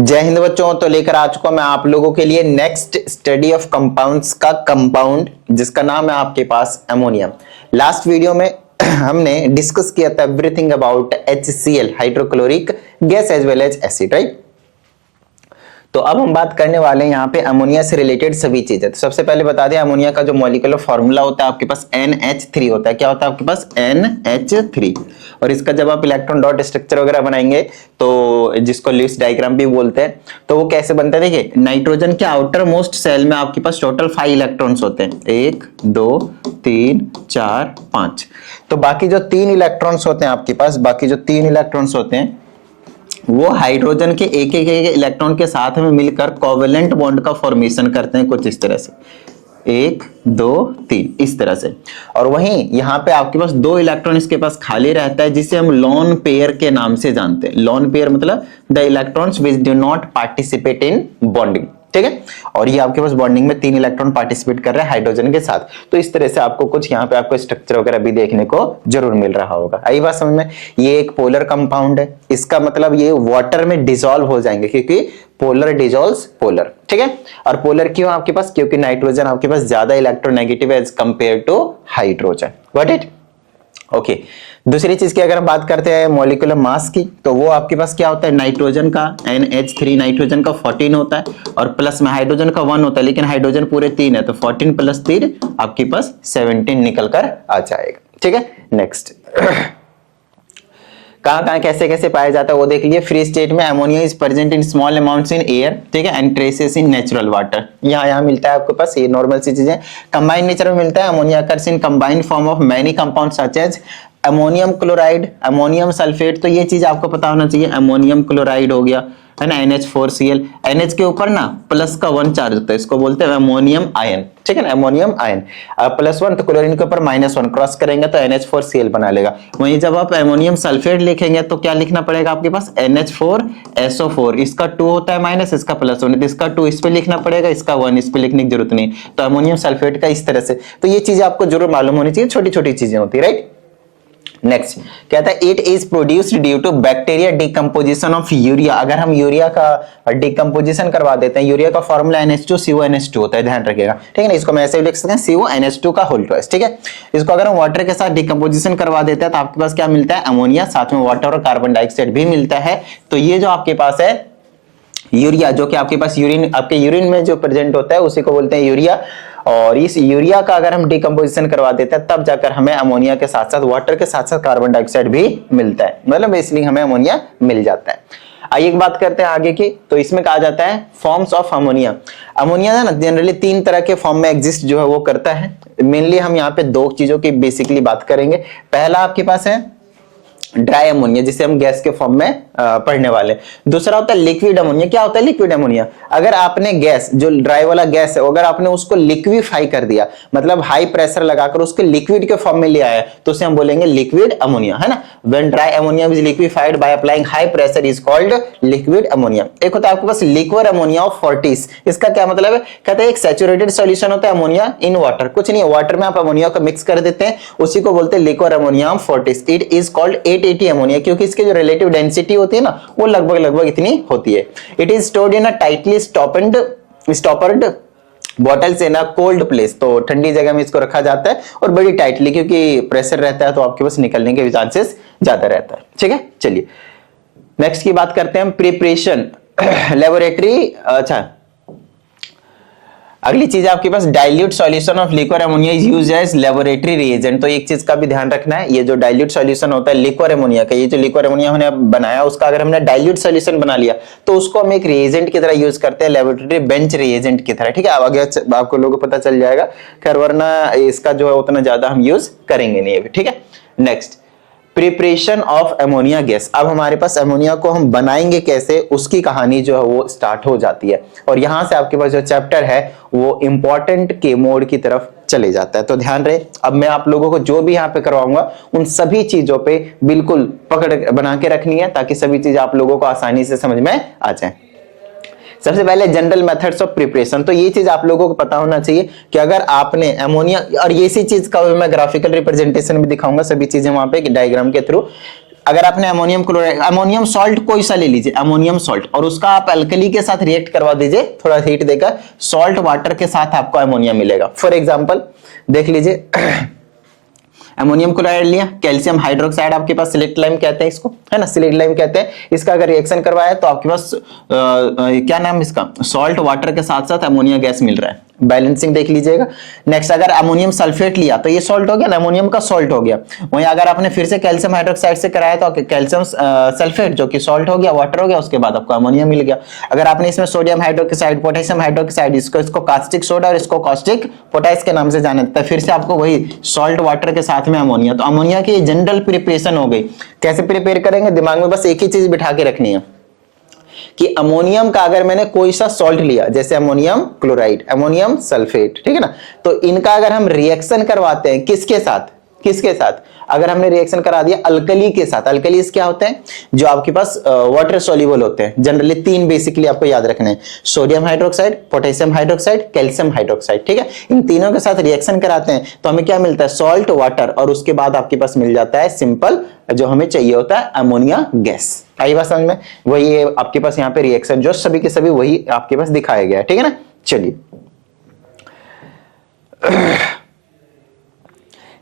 जय हिंद बच्चों। तो लेकर आ चुका मैं आप लोगों के लिए नेक्स्ट स्टडी ऑफ कंपाउंड्स का कंपाउंड जिसका नाम है आपके पास अमोनिया। लास्ट वीडियो में हमने डिस्कस किया था everything about HCl hydrochloric gas as well as acid, right. तो अब हम बात करने वाले हैं यहाँ पे अमोनिया से रिलेटेड सभी चीजें। तो सबसे पहले बता दें अमोनिया का जो मॉलिक्यूलर फॉर्मूला होता है आपके पास NH3 होता है। क्या होता है आपके पास? NH3। और इसका जब आप इलेक्ट्रॉन डॉट स्ट्रक्चर वगैरह बनाएंगे तो जिसको लुईस डायग्राम भी बोलते हैं, तो वो कैसे बनता है देखिए। नाइट्रोजन के आउटर मोस्ट सेल में आपके पास टोटल 5 इलेक्ट्रॉन्स होते हैं, 1 2 3 4 5। तो बाकी जो 3 इलेक्ट्रॉन्स होते हैं आपके पास, बाकी जो 3 इलेक्ट्रॉन्स होते हैं वो हाइड्रोजन के एक एक इलेक्ट्रॉन के साथ में मिलकर कोवेलेंट बॉन्ड का फॉर्मेशन करते हैं कुछ इस तरह से, 1 2 3 इस तरह से। और वहीं यहाँ पे आपके पास 2 इलेक्ट्रॉन इसके पास खाली रहता है जिसे हम लोन पेयर के नाम से जानते हैं। लोन पेयर मतलब the electrons which do not participate in bonding, ठीक है। और ये आपके पास बॉन्डिंग में 3 इलेक्ट्रॉन पार्टिसिपेट कर रहे हैं हाइड्रोजन के साथ। तो इस तरह से आपको कुछ यहाँ पे आपको स्ट्रक्चर वगैरह भी देखने को जरूर मिल रहा होगा। आई बात समझ में? ये एक पोलर कंपाउंड है, इसका मतलब ये वाटर में डिसॉल्व हो जाएंगे क्योंकि पोलर डिसॉल्व्स पोलर, ठीक है। और पोलर क्यों आपके पास? क्योंकि नाइट्रोजन आपके पास ज्यादा electronegative as compare to hydrogen. Got it? Okay. दूसरी चीज की अगर हम बात करते हैं मॉलिक्यूलर मास की, तो वो आपके पास क्या होता है? नाइट्रोजन का NH3 नाइट्रोजन का 14 होता है और प्लस में हाइड्रोजन का 1 होता है, लेकिन हाइड्रोजन पूरे 3 है तो 14 प्लस 3 आपके पास 17 निकल कर आ जाएगा, ठीक है। नेक्स्ट कहां कैसे कैसे पाया जाता है वो देख लीजिए। फ्री स्टेट में ammonia is present in small amounts in air, ठीक है, and traces in natural water. यहाँ मिलता है आपके पास, ये नॉर्मल सी चीजें। कंबाइंड नेचर में मिलता है ammonia occurs in combined form of many compound such as ammonium chloride, ammonium sulphate. तो ये चीज आपको पता होना चाहिए। अमोनियम क्लोराइड हो गया है ना, NH4Cl। NH के ऊपर ना प्लस का 1 चार्ज होता है, इसको बोलते हैं अमोनियम आयन, ठीक है ना, अमोनियम आयन। +1 तो क्लोरीन के ऊपर -1 क्रॉस करेंगे तो NH4Cl बना लेगा। वहीं जब आप अमोनियम सल्फेट लिखेंगे तो क्या लिखना पड़ेगा आपके पास? NH4SO4। इसका 2 होता है माइनस, इसका +1, तो इसका 2 इस पे लिखना पड़ेगा, इसका 1 इस पे लिखने की जरूरत नहीं। तो अमोनियम सल्फेट का इस तरह से। तो ये चीजें आपको जरूर मालूम होनी चाहिए, छोटी छोटी चीजें होती है, राइट। नेक्स्ट कहता है it is produced due to bacteria decomposition of urea. अगर हम यूरिया का डिकम्पोजिशन करवा देते हैं, यूरिया का फॉर्मूला NH2CONH2 होता है, ध्यान रखिएगा, ठीक है ना। इसको मैं ऐसे भी लिख सकते हैं CONH2 का होल ट्वाइस, ठीक है। इसको अगर हम वाटर के साथ डिकम्पोजिशन करवा देते हैं तो आपके पास क्या मिलता है? अमोनिया, साथ में वाटर और कार्बन डाइऑक्साइड भी मिलता है। तो ये जो आपके पास है यूरिया, जो कि आपके पास यूरिन, आपके यूरिन में जो प्रेजेंट होता है उसी को बोलते हैं यूरिया। और इस यूरिया का अगर हम डिकम्पोजिशन करवा देते हैं तब जाकर हमें अमोनिया के साथ साथ वाटर के साथ साथ कार्बन डाइऑक्साइड भी मिलता है, मतलब इसलिए हमें अमोनिया मिल जाता है। आइए एक बात करते हैं आगे की। तो इसमें कहा जाता है फॉर्म्स ऑफ अमोनिया। अमोनिया है ना जनरली 3 तरह के फॉर्म में एग्जिस्ट जो है वो करता है। मेनली हम यहाँ पे 2 चीजों की बेसिकली बात करेंगे। पहला आपके पास है ड्राई अमोनिया, जिसे हम गैस के फॉर्म में पढ़ने वाले। दूसरा होता है लिक्विड अमोनिया। क्या होता है लिक्विड अमोनिया? अगर आपने गैस, जो ड्राई वाला गैस है, अगर आपने उसको लिक्विफाई कर दिया, मतलब हाई प्रेशर लगाकर उसको लिक्विड के फॉर्म में ले आया, तो उसे हम बोलेंगे लिक्विड अमोनिया, है ना। When dry ammonia is liquefied by applying high pressure is called liquid ammonia. एक होता है आपके पास लिक्विड अमोनिया ऑफ फोर्टिस। इसका क्या मतलब है? कहते हैं एक सैचुरेटेड सॉल्यूशन होता है अमोनिया इन वाटर। कुछ नहीं, वाटर में आप अमोनिया को मिक्स कर देते हैं, उसी को बोलते हैं liquid ammonia of Fortis. It is called 880 ammonia, क्योंकि इसकी जो रिलेटिव डेंसिटी होती है ना वो लगभग इतनी होती है। It is stored in a tightly स्टॉपर्ड bottles in a cold place. तो ठंडी जगह में इसको रखा जाता है और बड़ी टाइटली, क्योंकि प्रेशर रहता है तो आपके पास निकलने के चांसेस ज्यादा रहता है, ठीक है। चलिए नेक्स्ट की बात करते हैं हम, प्रिपरेशन लेबोरेटरी। अच्छा, अगली चीज आपके पास dilute solution of liquid ammonia is used as laboratory reagent. तो एक चीज का भी ध्यान रखना है, ये जो डाइल्यूट सॉल्यूशन होता है लिक्विड अमोनिया का, ये जो लिक्विड अमोनिया हमने बनाया उसका अगर हमने डाइल्यूट सॉल्यूशन बना लिया तो उसको हम एक रिएजेंट की तरह यूज करते हैं, लेबोरेटरी बेंच रिएजेंट की तरह, ठीक है। अब आगे आपको लोगों को पता चल जाएगा, खैर वरना इसका जो है उतना ज्यादा हम यूज करेंगे नहीं अभी, ठीक है। Next preparation of ammonia gas. अब हमारे पास अमोनिया को हम बनाएंगे कैसे, उसकी कहानी जो है वो स्टार्ट हो जाती है। और यहां से आपके पास जो चैप्टर है वो इंपॉर्टेंट के मोड की तरफ चले जाता है। तो ध्यान रहे, अब मैं आप लोगों को जो भी यहाँ पे करवाऊंगा उन सभी चीजों पे बिल्कुल पकड़ बना के रखनी है, ताकि सभी चीज आप लोगों को आसानी से समझ में आ जाए। सबसे पहले जनरल मेथड्स ऑफ प्रिपरेशन। तो ये चीज आप लोगों को पता होना चाहिए कि अगर आपने अमोनिया, और ये इसी चीज का मैं ग्राफिकल रिप्रेजेंटेशन भी दिखाऊंगा, सभी चीजें वहां पे डायग्राम के थ्रू। अगर आपने अमोनियम क्लोराइड, अमोनियम सॉल्ट कोई सा ले लीजिए, अमोनियम सॉल्ट, और उसका आप अल्कली के साथ रिएक्ट करवा दीजिए, थोड़ा हीट देकर सॉल्ट वाटर के साथ आपको अमोनिया मिलेगा। फॉर एग्जांपल देख लीजिए, अमोनियम क्लोराइड लिया, कैल्शियम हाइड्रोक्साइड आपके पास, सिलेक्ट लाइम कहते हैं इसको, है ना, सिलेक्ट लाइम कहते हैं। इसका अगर रिएक्शन करवाया तो आपके पास क्या नाम इसका, सॉल्ट वाटर के साथ साथ अमोनिया गैस मिल रहा है। बैलेंसिंग देख लीजिएगा। नेक्स्ट अगर अमोनियम सल्फेट लिया तो ये सॉल्ट हो गया ना, अमोनियम का सॉल्ट हो गया। वहीं अगर आपने फिर से कैल्शियम हाइड्रोक्साइड से कराया तो कैल्शियम सल्फेट जो कि सॉल्ट हो गया, वाटर हो गया, उसके बाद आपको अमोनिया मिल गया। अगर आपने इसमें सोडियम हाइड्रोक्साइड, पोटेशियम हाइड्रोक्साइड, इसको कास्टिक सोडा और इसको कास्टिक पोटेश के नाम से जाना जाता है, फिर से आपको वही सॉल्ट वाटर के साथ में अमोनिया। तो अमोनिया की जनरल प्रिपरेशन हो गई। कैसे प्रिपेयर करेंगे, दिमाग में बस एक ही चीज बिठा के रखनी है कि अमोनियम का अगर मैंने कोई सा सॉल्ट लिया, जैसे अमोनियम क्लोराइड, अमोनियम सल्फेट, ठीक है ना, तो इनका अगर हम रिएक्शन करवाते हैं किसके साथ, किसके साथ, अगर हमने रिएक्शन करा दिया अल्कली के साथ। अल्कलीज क्या होते हैं, जो आपके पास वाटर सॉल्युबल होते हैं। जनरली तीन बेसिकली आपको याद रखने हैं, sodium hydroxide, potassium hydroxide, calcium hydroxide, ठीक है। इन तीनों के साथ रिएक्शन कराते हैं तो हमें क्या मिलता है, सॉल्ट वाटर, और उसके बाद आपके पास मिल जाता है सिंपल जो हमें चाहिए होता है अमोनिया गैस। आई बात समझ में, वही आपके पास यहाँ पे रिएक्शन जो सभी के सभी वही आपके पास दिखाया गया है, ठीक है ना। चलिए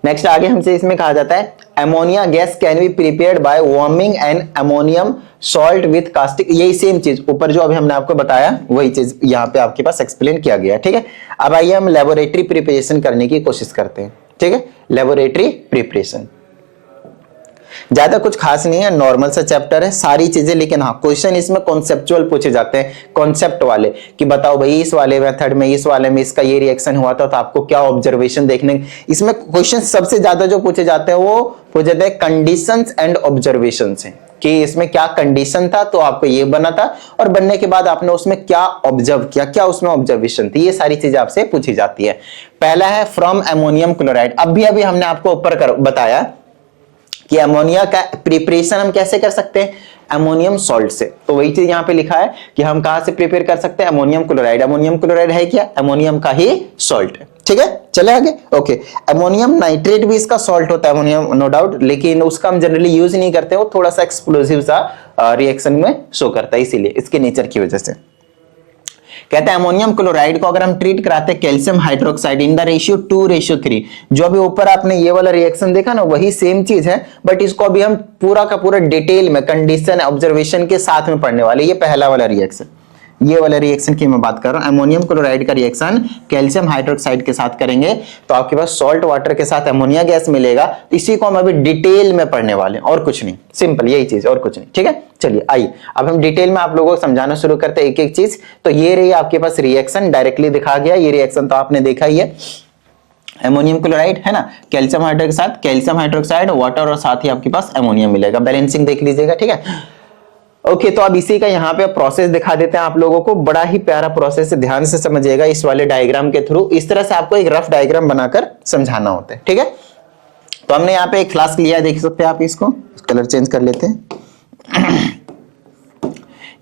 नेक्स्ट आगे हमसे इसमें कहा जाता है ammonia gas can be prepared by warming an ammonium salt with caustic. यही सेम चीज ऊपर जो अभी हमने आपको बताया वही चीज यहाँ पे आपके पास एक्सप्लेन किया गया है, ठीक है। अब आइए हम लेबोरेटरी प्रिपरेशन करने की कोशिश करते हैं, ठीक है। लेबोरेटरी प्रिपरेशन ज्यादा कुछ खास नहीं है, नॉर्मल सा चैप्टर है, सारी चीजें, लेकिन हाँ क्वेश्चन इसमें कॉन्सेप्चुअल पूछे जाते हैं, कॉन्सेप्ट वाले, कि बताओ भाई इस वाले मेथड में, इस वाले में इसका ये रिएक्शन हुआ था तो आपको क्या ऑब्जर्वेशन देखने। इसमें क्वेश्चन सबसे ज्यादा जो पूछे जाते हैं वो पूछे जाते हैं कंडीशंस एंड ऑब्जर्वेशन से, कि इसमें क्या कंडीशन था तो आपको ये बना था, और बनने के बाद आपने उसमें क्या ऑब्जर्व किया, क्या उसमें ऑब्जर्वेशन थी, ये सारी चीजें आपसे पूछी जाती है। पहला है फ्रॉम अमोनियम क्लोराइड। अभी हमने आपको ऊपर बताया कि अमोनिया का प्रिपरेशन हम कैसे कर सकते हैं, अमोनियम सॉल्ट से। तो वही चीज यहाँ पे लिखा है कि हम कहां से प्रिपेयर कर सकते हैं, अमोनियम क्लोराइड। अमोनियम क्लोराइड है क्या, अमोनियम का ही सॉल्ट है, ठीक है। चले आगे, ओके। अमोनियम नाइट्रेट भी इसका सॉल्ट होता है, अमोनियम नो डाउट, लेकिन उसका हम जनरली यूज नहीं करते, वो थोड़ा सा एक्सप्लोसिव सा रिएक्शन में शो करता है, इसीलिए इसके नेचर की वजह से। कहते हैं अमोनियम क्लोराइड को अगर हम ट्रीट कराते हैं calcium hydroxide in the ratio 2:3, जो अभी ऊपर आपने ये वाला रिएक्शन देखा ना, वही सेम चीज है, बट इसको अभी हम पूरा का पूरा डिटेल में कंडीशन ऑब्जर्वेशन के साथ में पढ़ने वाले। ये पहला वाला रिएक्शन, ये वाला रिएक्शन की मैं बात कर रहा हूं, अमोनियम क्लोराइड का रिएक्शन कैल्शियम हाइड्रोक्साइड के साथ करेंगे तो आपके पास सॉल्ट वाटर के साथ अमोनिया गैस मिलेगा। तो इसी को हम अभी डिटेल में पढ़ने वाले हैं, और कुछ नहीं, सिंपल यही चीज, और कुछ नहीं, ठीक है। चलिए आइए अब हम डिटेल में आप लोगों को समझाना शुरू करते हैं एक एक चीज। तो ये रही आपके पास रिएक्शन, डायरेक्टली दिखा गया, ये रिएक्शन तो आपने देखा ही है, अमोनियम क्लोराइड है ना, कैल्शियम हाइड्रोक्साइड के साथ कैल्शियम हाइड्रोक्साइड वाटर, और साथ ही आपके पास अमोनिया मिलेगा। बैलेंसिंग देख लीजिएगा, ठीक है। ओके तो अब इसी का यहाँ पे प्रोसेस दिखा देते हैं आप लोगों को, बड़ा ही प्यारा प्रोसेस है, ध्यान से समझिएगा इस वाले डायग्राम के थ्रू। इस तरह से आपको एक रफ डायग्राम बनाकर समझाना होता है, ठीक है। तो हमने यहाँ पे एक फ्लास्क लिया, देख सकते हैं आप, इसको कलर चेंज कर लेते हैं।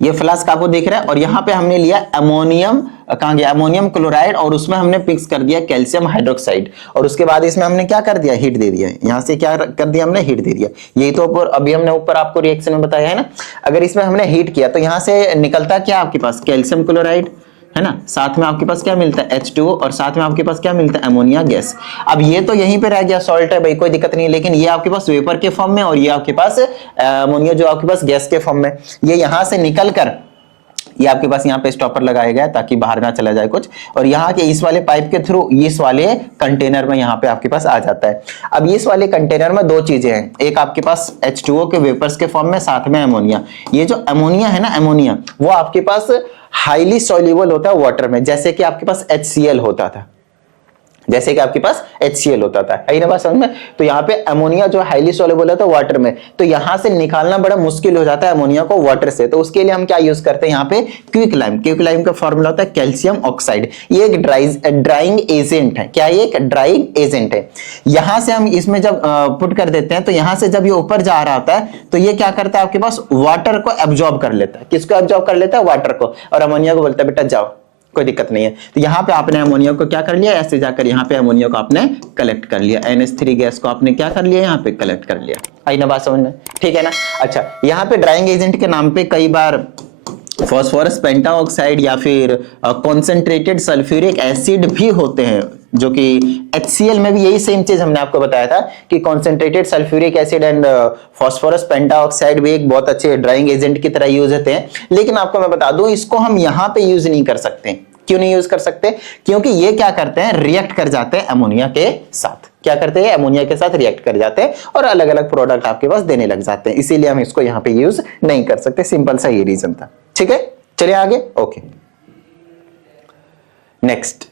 ये फ्लास्क आपको दिख रहा है, और यहाँ पे हमने लिया अमोनियम, कहाँ गया, अमोनियम क्लोराइड, और उसमें हमने मिक्स कर दिया कैल्शियम हाइड्रोक्साइड, और उसके बाद इसमें हमने क्या कर दिया, हीट दे दिया। यहाँ से क्या कर दिया हमने, हीट दे दिया। यही तो अभी हमने ऊपर आपको रिएक्शन में बताया है ना। अगर इसमें हमने हीट किया तो यहाँ से निकलता क्या आपके पास, कैल्शियम क्लोराइड, है ना, साथ में आपके पास क्या मिलता है, H2O, और साथ में आपके पास क्या मिलता है, अमोनिया गैस। अब ये तो यहीं पे रह गया, सॉल्ट है भाई, कोई दिक्कत नहीं, लेकिन ये आपके पास वेपर के फॉर्म में, और ये आपके पास अमोनिया जो आपके पास गैस के फॉर्म में। ये यहां से निकल कर ये आपके पास यहाँ पे स्टॉपर लगाया गया है ताकि बाहर ना चला जाए कुछ, और यहाँ के इस वाले पाइप के थ्रू इस वाले कंटेनर में यहाँ पे आपके पास आ जाता है। अब इस वाले कंटेनर में दो चीजें हैं, एक आपके पास H2O के वेपर्स के फॉर्म में, साथ में अमोनिया। ये जो अमोनिया है ना, अमोनिया वो आपके पास हाईली सॉल्युबल होता है वाटर में, जैसे कि आपके पास HCl होता था, जैसे कि आपके पास HCl होता था, है ना बात समझ में। तो यहाँ पे अमोनिया जो हाईली सॉल्युबल होता है वाटर में, तो यहाँ से निकालना बड़ा मुश्किल हो जाता है अमोनिया को वाटर से। तो उसके लिए हम क्या यूज करते हैं, यहाँ पे क्विक लाइम। क्विक लाइम का फॉर्मूला होता है कैल्शियम ऑक्साइड। ये एक ड्राइंग एजेंट है। क्या ये एक ड्राइंग एजेंट है। यहाँ से हम इसमें जब पुट कर देते हैं तो यहाँ से जब ये ऊपर जा रहा होता है तो ये क्या करता है, आपके पास वाटर को एब्जॉर्ब कर लेता है। किसको एब्जॉर्ब कर लेता है, वाटर को, और अमोनिया को बोलता है बेटा जाओ कोई दिक्कत नहीं है। तो यहाँ पे आपने अमोनिया को क्या कर लिया, ऐसे जाकर यहाँ पे अमोनिया को आपने कलेक्ट कर लिया, NH3 गैस को आपने क्या कर लिया, यहाँ पे कलेक्ट कर लिया। आई ना बात समझ में, ठीक है ना। अच्छा, यहाँ पे ड्राइंग एजेंट के नाम पे कई बार फॉस्फोरस पेंटाऑक्साइड या फिर कॉन्सेंट्रेटेड सल्फ्यूरिक एसिड भी होते हैं, जो कि HCl में भी यही सेम चीज हमने आपको बताया था कि concentrated sulphuric acid and phosphorus pentoxide भी एक बहुत अच्छे ड्राइंग एजेंट की तरह यूज होते हैं। लेकिन आपको मैं बता दूं, इसको हम यहाँ पे यूज नहीं कर सकते। क्यों नहीं यूज कर सकते? क्योंकि ये क्या करते हैं, रिएक्ट कर जाते हैं अमोनिया के साथ। क्या करते हैं, अमोनिया के साथ रिएक्ट कर जाते हैं और अलग अलग प्रोडक्ट आपके पास देने लग जाते हैं, इसीलिए हम इसको यहाँ पे यूज नहीं कर सकते। सिंपल सा ये रीजन था, ठीक है। चलिए आगे, ओके नेक्स्ट।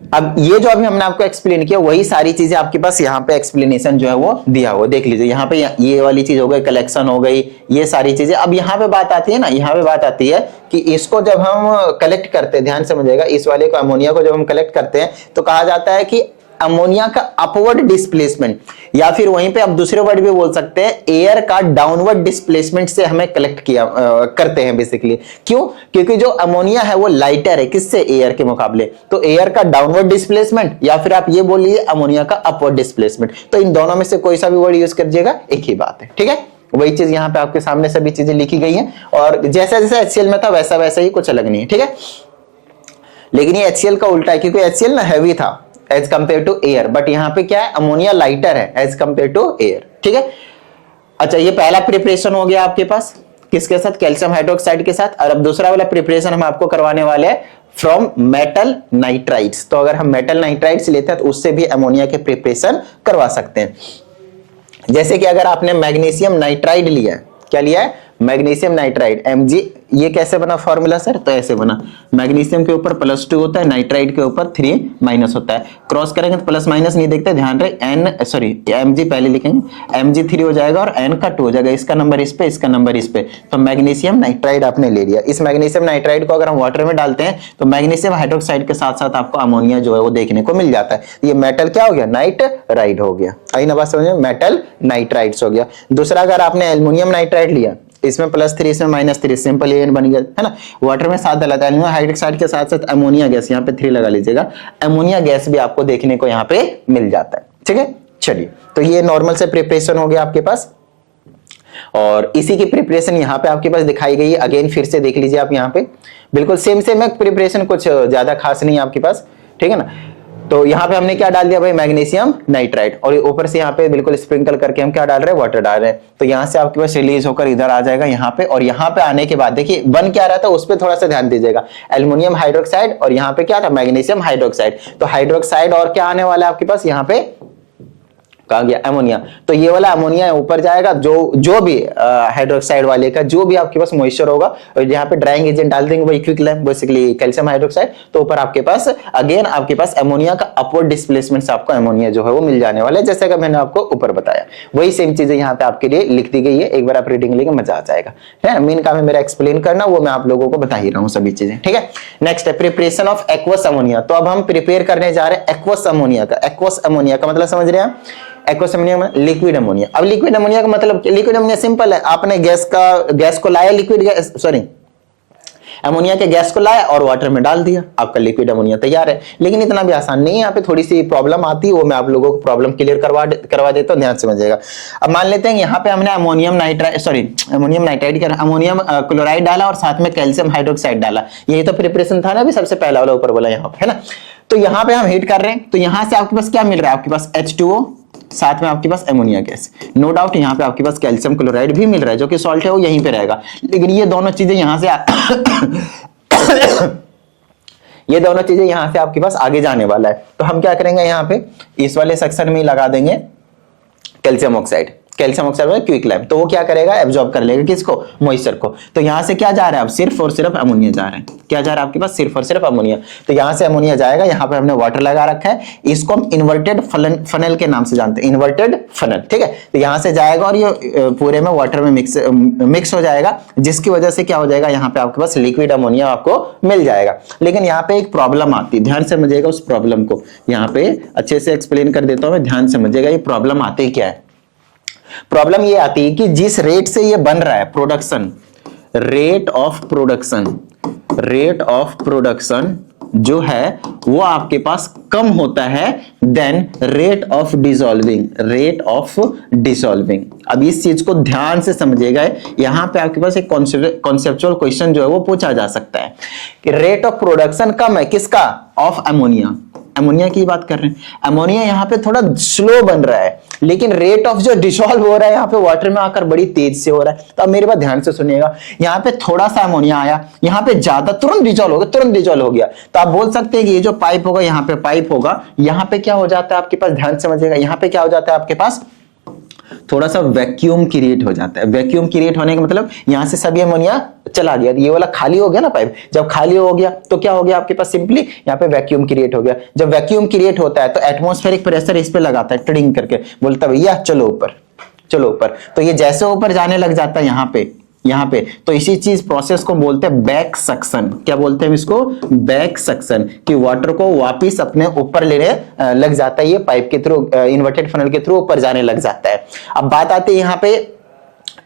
अब ये जो अभी हमने आपको एक्सप्लेन किया, वही सारी चीजें आपके पास यहाँ पे एक्सप्लेनेशन जो है वो दिया हुआ, देख लीजिए। यहाँ पे ये वाली चीज हो गई, कलेक्शन हो गई, ये सारी चीजें। अब यहाँ पे बात आती है ना, यहाँ पे बात आती है कि इसको जब हम कलेक्ट करते हैं, ध्यान समझिएगा, इस वाले को अमोनिया को जब हम कलेक्ट करते हैं तो कहा जाता है कि अमोनिया का अपवर्ड डिस्प्लेसमेंट, या फिर वहीं पे आप दूसरे वर्ड भी बोल सकते हैं, एयर का डाउनवर्ड डिस्प्लेसमेंट से हमें कलेक्ट किया करते हैं बेसिकली। क्यों? क्योंकि जो अमोनिया है वो लाइटर है, किससे, एयर के मुकाबले। तो एयर का डाउनवर्ड डिस्प्लेसमेंट, या फिर आप ये बोल लीजिए अमोनिया का अपवर्ड डिस्प्लेसमेंट। तो इन दोनों में से कोई सा भी वर्ड यूज करिएगा, एक ही बात है, ठीक है। वही चीज यहाँ पे आपके सामने सभी चीजें लिखी गई हैं, और जैसा जैसा HCl में था वैसा वैसा ही, कुछ अलग नहीं है, ठीक है। लेकिन ये HCl का उल्टा है, क्योंकि HCl ना हैवी था as compare to air, but यहाँ पे क्या है, अमोनिया लाइटर है एज कंपेयर टू एयर, ठीक है। अच्छा, ये पहला प्रिपरेशन हो गया आपके पास, किसके साथ, कैल्शियम हाइड्रोक्साइड के साथ। और अब दूसरा वाला प्रिपरेशन हम आपको करवाने वाले हैं फ्रॉम मेटल नाइट्राइड्स। तो अगर हम मेटल नाइट्राइड्स लेते हैं तो उससे भी अमोनिया के प्रिपरेशन करवा सकते हैं। जैसे कि अगर आपने मैग्नीशियम नाइट्राइड लिया है, क्या लिया है, मैग्नीशियम नाइट्राइड, Mg। ये कैसे बना फॉर्मूला सर, तो ऐसे बना, मैग्नीशियम के ऊपर +2 होता है, नाइट्राइड के ऊपर 3- होता है। क्रॉस करेंगे तो प्लस माइनस नहीं देखते, ध्यान रहे, Mg पहले लिखेंगे, Mg 3 हो जाएगा और N का 2 हो जाएगा, इसका नंबर इस पे, इसका नंबर इस पे। तो मैग्नीशियम नाइट्राइड आपने ले लिया। इस मैग्नीशियम नाइट्राइड को अगर हम वाटर में डालते हैं तो मैग्नीशियम हाइड्रोक्साइड के साथ साथ आपको अमोनिया जो है वो देखने को मिल जाता है। ये मेटल क्या हो गया, नाइट्राइड हो गया। आई ना बात समझ में, मेटल नाइट्राइड्स हो गया। दूसरा, अगर आपने एल्युमिनियम नाइट्राइड लिया, इसमें +3 इसमें -3, सिंपल एन बन गया, है ना। वाटर में 7 डाला था, एल्युमिनियम हाइड्रोक्साइड के साथ साथ अमोनिया गैस, यहाँ पे 3 लगा लीजिएगा, अमोनिया गैस भी आपको देखने को यहाँ पे मिल जाता है, ठीक है। चलिए, तो ये नॉर्मल से प्रिपरेशन हो गया आपके पास, और इसी की प्रिपरेशन यहाँ पे आपके पास दिखाई गई है। अगेन फिर से देख लीजिए आप, यहाँ पे बिल्कुल सेम है प्रिपरेशन, कुछ ज्यादा खास नहीं है आपके पास, ठीक है ना। तो यहाँ पे हमने क्या डाल दिया भाई, मैग्नीशियम नाइट्राइड, और ऊपर से यहाँ पे बिल्कुल स्प्रिंकल करके हम क्या डाल रहे हैं, वाटर डाल रहे हैं। तो यहाँ से आपके पास रिलीज होकर इधर आ जाएगा यहाँ पे, और यहाँ पे आने के बाद देखिए बन क्या रहा था, उस पर थोड़ा सा ध्यान दीजिएगा। एल्युमिनियम हाइड्रोक्साइड और यहाँ पे क्या था, मैग्नीशियम हाइड्रोक्साइड। तो हाइड्रोक्साइड और क्या आने वाला है आपके पास, यहाँ पे कहा गया अमोनिया। तो ये वाला अमोनिया ऊपर जाएगा, जो भी हाइड्रोक्साइड वाले का जो भी आपके पास मॉइस्चर होगा, और यहाँ पे ड्राइंग एजेंट डाल देंगे वही क्विकलैम, बेसिकली कैल्शियम हाइड्रोक्साइड। तो ऊपर आपके पास अगेन आपके पास अमोनिया का अपवर्ड डिस्प्लेसमेंट से आपको अमोनिया जो है वो मिल जाने वाला है, जैसे कि मैंने आपको ऊपर बताया। वही सेम चीजें यहाँ पे आपके लिए लिख दी गई है, एक बार आप रीडिंग लेके मजा आ जाएगा, है। मेन काम है मेरा एक्सप्लेन करना, वो मैं आप लोगों को बता ही रहा हूँ सभी चीजें, ठीक है। नेक्स्ट है प्रिपरेशन ऑफ एक्वस अमोनिया। तो अब हम प्रिपेयर करने जा रहे हैं एक्वस अमोनिया का। एक्वस अमोनिया का मतलब समझ रहे हैं, एक्वस अमोनिया में लिक्विड अमोनिया। अब लिक्विड अमोनिया का मतलब, लिक्विड अमोनिया सिंपल है, आपने गैस को लाया, लिक्विड गैस, सॉरी अमोनिया के गैस को लाया और वाटर में डाल दिया, आपका लिक्विड अमोनिया तैयार है। लेकिन इतना भी आसान नहीं है, यहाँ पे थोड़ी सी प्रॉब्लम आती है, वो मैं आप लोगों को प्रॉब्लम क्लियर करवा देता हूँ, ध्यान समझिएगा। अब मान लेते हैं यहाँ पे हमने अमोनियम नाइट्राइड का अमोनियम क्लोराइड डाला और साथ में कैल्शियम हाइड्रोक्साइड डाला। यही तो प्रिपरेशन था ना अभी सबसे पहला वाला ऊपर बोला यहाँ पे, है ना। तो यहाँ पे हम हीट कर रहे हैं, तो यहाँ से आपके पास क्या मिल रहा है, आपके पास H2O, साथ में आपके पास अमोनिया गैस। नो डाउट यहाँ पे आपके पास कैल्शियम क्लोराइड भी मिल रहा है, जो कि सॉल्ट है वो यहीं पे रहेगा। लेकिन ये दोनों चीजें यहाँ से ये दोनों चीजें यहां से आपके पास आगे जाने वाला है। तो हम क्या करेंगे, यहाँ पे इस वाले सेक्शन में लगा देंगे कैल्शियम ऑक्साइड में क्विकलैम। तो वो क्या करेगा, एब्जॉर्ब कर लेगा किसको, मॉइस्चर को। तो यहां से क्या जा रहा है, अब सिर्फ और सिर्फ अमोनिया जा रहा है। क्या जा रहा है आपके पास, सिर्फ और सिर्फ अमोनिया। तो यहां से अमोनिया जाएगा, यहाँ पे हमने वाटर लगा रखा है, इसको हम इन्वर्टेड फनल के नाम से जानते हैं, इन्वर्टेड फनल, ठीक है। तो यहां से जाएगा और ये पूरे में वाटर में मिक्स हो जाएगा, जिसकी वजह से क्या हो जाएगा, यहाँ पे आपके पास लिक्विड अमोनिया आपको मिल जाएगा। लेकिन यहाँ पे एक प्रॉब्लम आती है, ध्यान समझिएगा उस प्रॉब्लम को, यहाँ पे अच्छे से एक्सप्लेन कर देता हूं मैं, ध्यान समझिएगा। ये प्रॉब्लम आती क्या है, प्रॉब्लम ये आती है कि जिस रेट से ये बन रहा है, production, rate of production rate of production जो है वो आपके पास कम होता है देन रेट ऑफ डिसॉल्विंग। अब इस चीज को ध्यान से समझिएगा, यहां पे आपके पास एक कॉन्सेप्चुअल क्वेश्चन जो है वो पूछा जा सकता है कि रेट ऑफ प्रोडक्शन कम है किसका, ऑफ अमोनिया। अमोनिया की बात कर रहे हैं, अमोनिया यहाँ पे थोड़ा स्लो बन रहा है, लेकिन रेट ऑफ जो डिसॉल्व हो रहा है यहाँ पे वाटर में आकर बड़ी तेज से हो रहा है। तो अब मेरी बात ध्यान से सुनिएगा, यहाँ पे थोड़ा सा अमोनिया आया, यहाँ पे ज्यादा, तुरंत डिसॉल्व हो गया। तो आप बोल सकते हैं कि ये जो पाइप होगा, यहाँ पे पाइप होगा, यहाँ पे क्या हो जाता है आपके पास, ध्यान समझिएगा, यहाँ पे क्या हो जाता है आपके पास, थोड़ा सा वैक्यूम क्रिएट हो जाता है। वैक्यूम क्रिएट होने का मतलब यहां से सभी अमोनिया चला गया, ये वाला खाली हो गया ना पाइप, जब खाली हो गया तो क्या हो गया आपके पास, सिंपली यहाँ पे वैक्यूम क्रिएट हो गया। जब वैक्यूम क्रिएट होता है तो एटमॉस्फेरिक प्रेशर इस पे लगाता है, ट्रिडिंग करके बोलता है भैया चलो ऊपर, चलो ऊपर। तो ये जैसे ऊपर जाने लग जाता है यहाँ पे तो इसी चीज प्रोसेस को बोलते हैं बैक सक्शन। क्या बोलते हैं इसको, बैक सक्शन, कि वाटर को वापस अपने ऊपर लेने लग जाता है, ये पाइप के थ्रू, इन्वर्टेड फनल के थ्रू ऊपर जाने लग जाता है। अब बात आती है यहाँ पे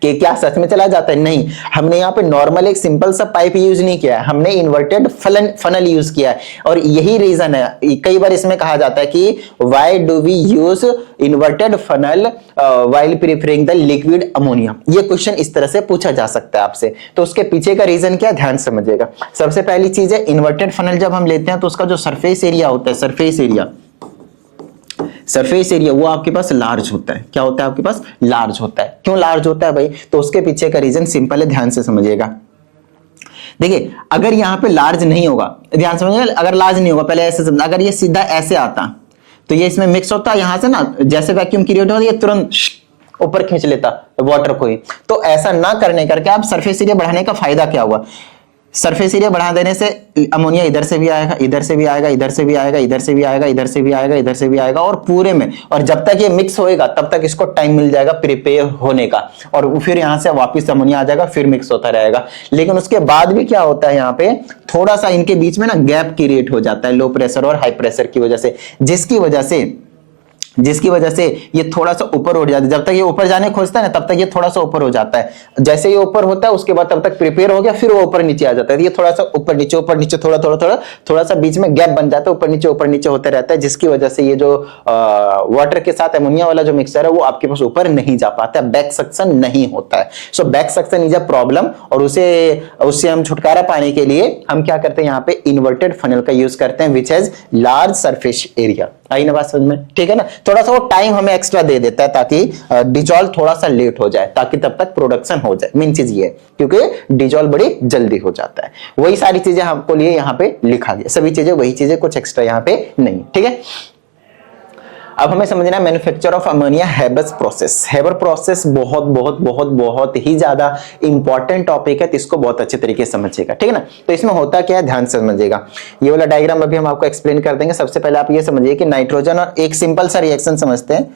कि क्या सच में चला जाता है, नहीं, हमने यहाँ पे नॉर्मल एक सिंपल सा पाइप यूज नहीं किया है, हमने इन्वर्टेड फनल यूज किया है। और यही रीजन है, कई बार इसमें कहा जाता है कि why do we use inverted funnel while preferring the liquid ammonia. ये क्वेश्चन इस तरह से पूछा जा सकता है आपसे, तो उसके पीछे का रीजन क्या, ध्यान समझिएगा। सबसे पहली चीज है, इन्वर्टेड फनल जब हम लेते हैं तो उसका जो सरफेस एरिया होता है, सरफेस एरिया वो आपके पास लार्ज होता है। क्या होता है आपके पास, लार्ज होता है। क्यों लार्ज होता है भाई, तो उसके पीछे का रीजन सिंपल है, ध्यान से समझिएगा। देखिए अगर यहाँ पे लार्ज नहीं होगा, ध्यान समझिएगा, अगर लार्ज नहीं होगा, पहले ऐसे समझ, अगर ये सीधा ऐसे आता तो ये इसमें मिक्स होता, यहां से ना जैसे वैक्यूम क्रिएट होता, ये तुरंत ऊपर खींच लेता वाटर को ही। तो ऐसा ना करने करके आप सरफेस एरिया बढ़ाने का फायदा क्या हुआ, सरफेस एरिया बढ़ा देने से अमोनिया इधर से भी आएगा, इधर से भी आएगा, इधर से भी आएगा, इधर से भी आएगा, इधर से भी आएगा, इधर से भी आएगा, और पूरे में, और जब तक ये मिक्स होएगा तब तक इसको टाइम मिल जाएगा प्रिपेयर होने का, और फिर यहां से वापस अमोनिया आ जाएगा, फिर मिक्स होता रहेगा। लेकिन उसके बाद भी क्या होता है, यहाँ पे थोड़ा सा इनके बीच में ना गैप क्रिएट हो जाता है लो प्रेशर और हाई प्रेशर की वजह से, जिसकी वजह से ये थोड़ा सा ऊपर उठ जाता है। जब तक ये ऊपर जाने खोजता है ना तब तक ये थोड़ा सा ऊपर हो जाता है, जैसे ये ऊपर होता है उसके बाद तब तक प्रिपेयर हो गया, फिर वो ऊपर नीचे आ जाता है। ये थोड़ा सा ऊपर नीचे थोड़ा सा बीच में गैप बन जाता है, ऊपर नीचे होता रहता है, जिसकी वजह से ये जो वाटर के साथ अमोनिया वाला जो मिक्सचर है वो आपके पास ऊपर नहीं जा पाता, बैक सक्शन नहीं होता है। So back suction is a problem, और उससे हम छुटकारा पाने के लिए हम क्या करते हैं, यहाँ पे इन्वर्टेड फनल का यूज करते हैं which has large surface area. आई ना बात समझ में, ठीक है ना। थोड़ा सा वो टाइम हमें एक्स्ट्रा दे देता है ताकि डिजॉल्व थोड़ा सा लेट हो जाए, ताकि तब तक प्रोडक्शन हो जाए। मेन चीज ये है, क्योंकि डिजॉल्व बड़ी जल्दी हो जाता है। वही सारी चीजें हमको लिए यहाँ पे लिखा गया, सभी चीजें वही चीजें, कुछ एक्स्ट्रा यहाँ पे नहीं, ठीक है। अब हमें समझना है manufacture of ammonia Haber process. Haber process बहुत बहुत बहुत बहुत ही ज्यादा इंपॉर्टेंट टॉपिक है, तो इसको बहुत अच्छे तरीके से समझिएगा, ठीक है ना। तो इसमें होता क्या है, ध्यान से समझिएगा। ये वाला डायग्राम अभी हम आपको एक्सप्लेन कर देंगे। सबसे पहले आप ये समझिए कि नाइट्रोजन, और एक सिंपल सा रिएक्शन समझते हैं,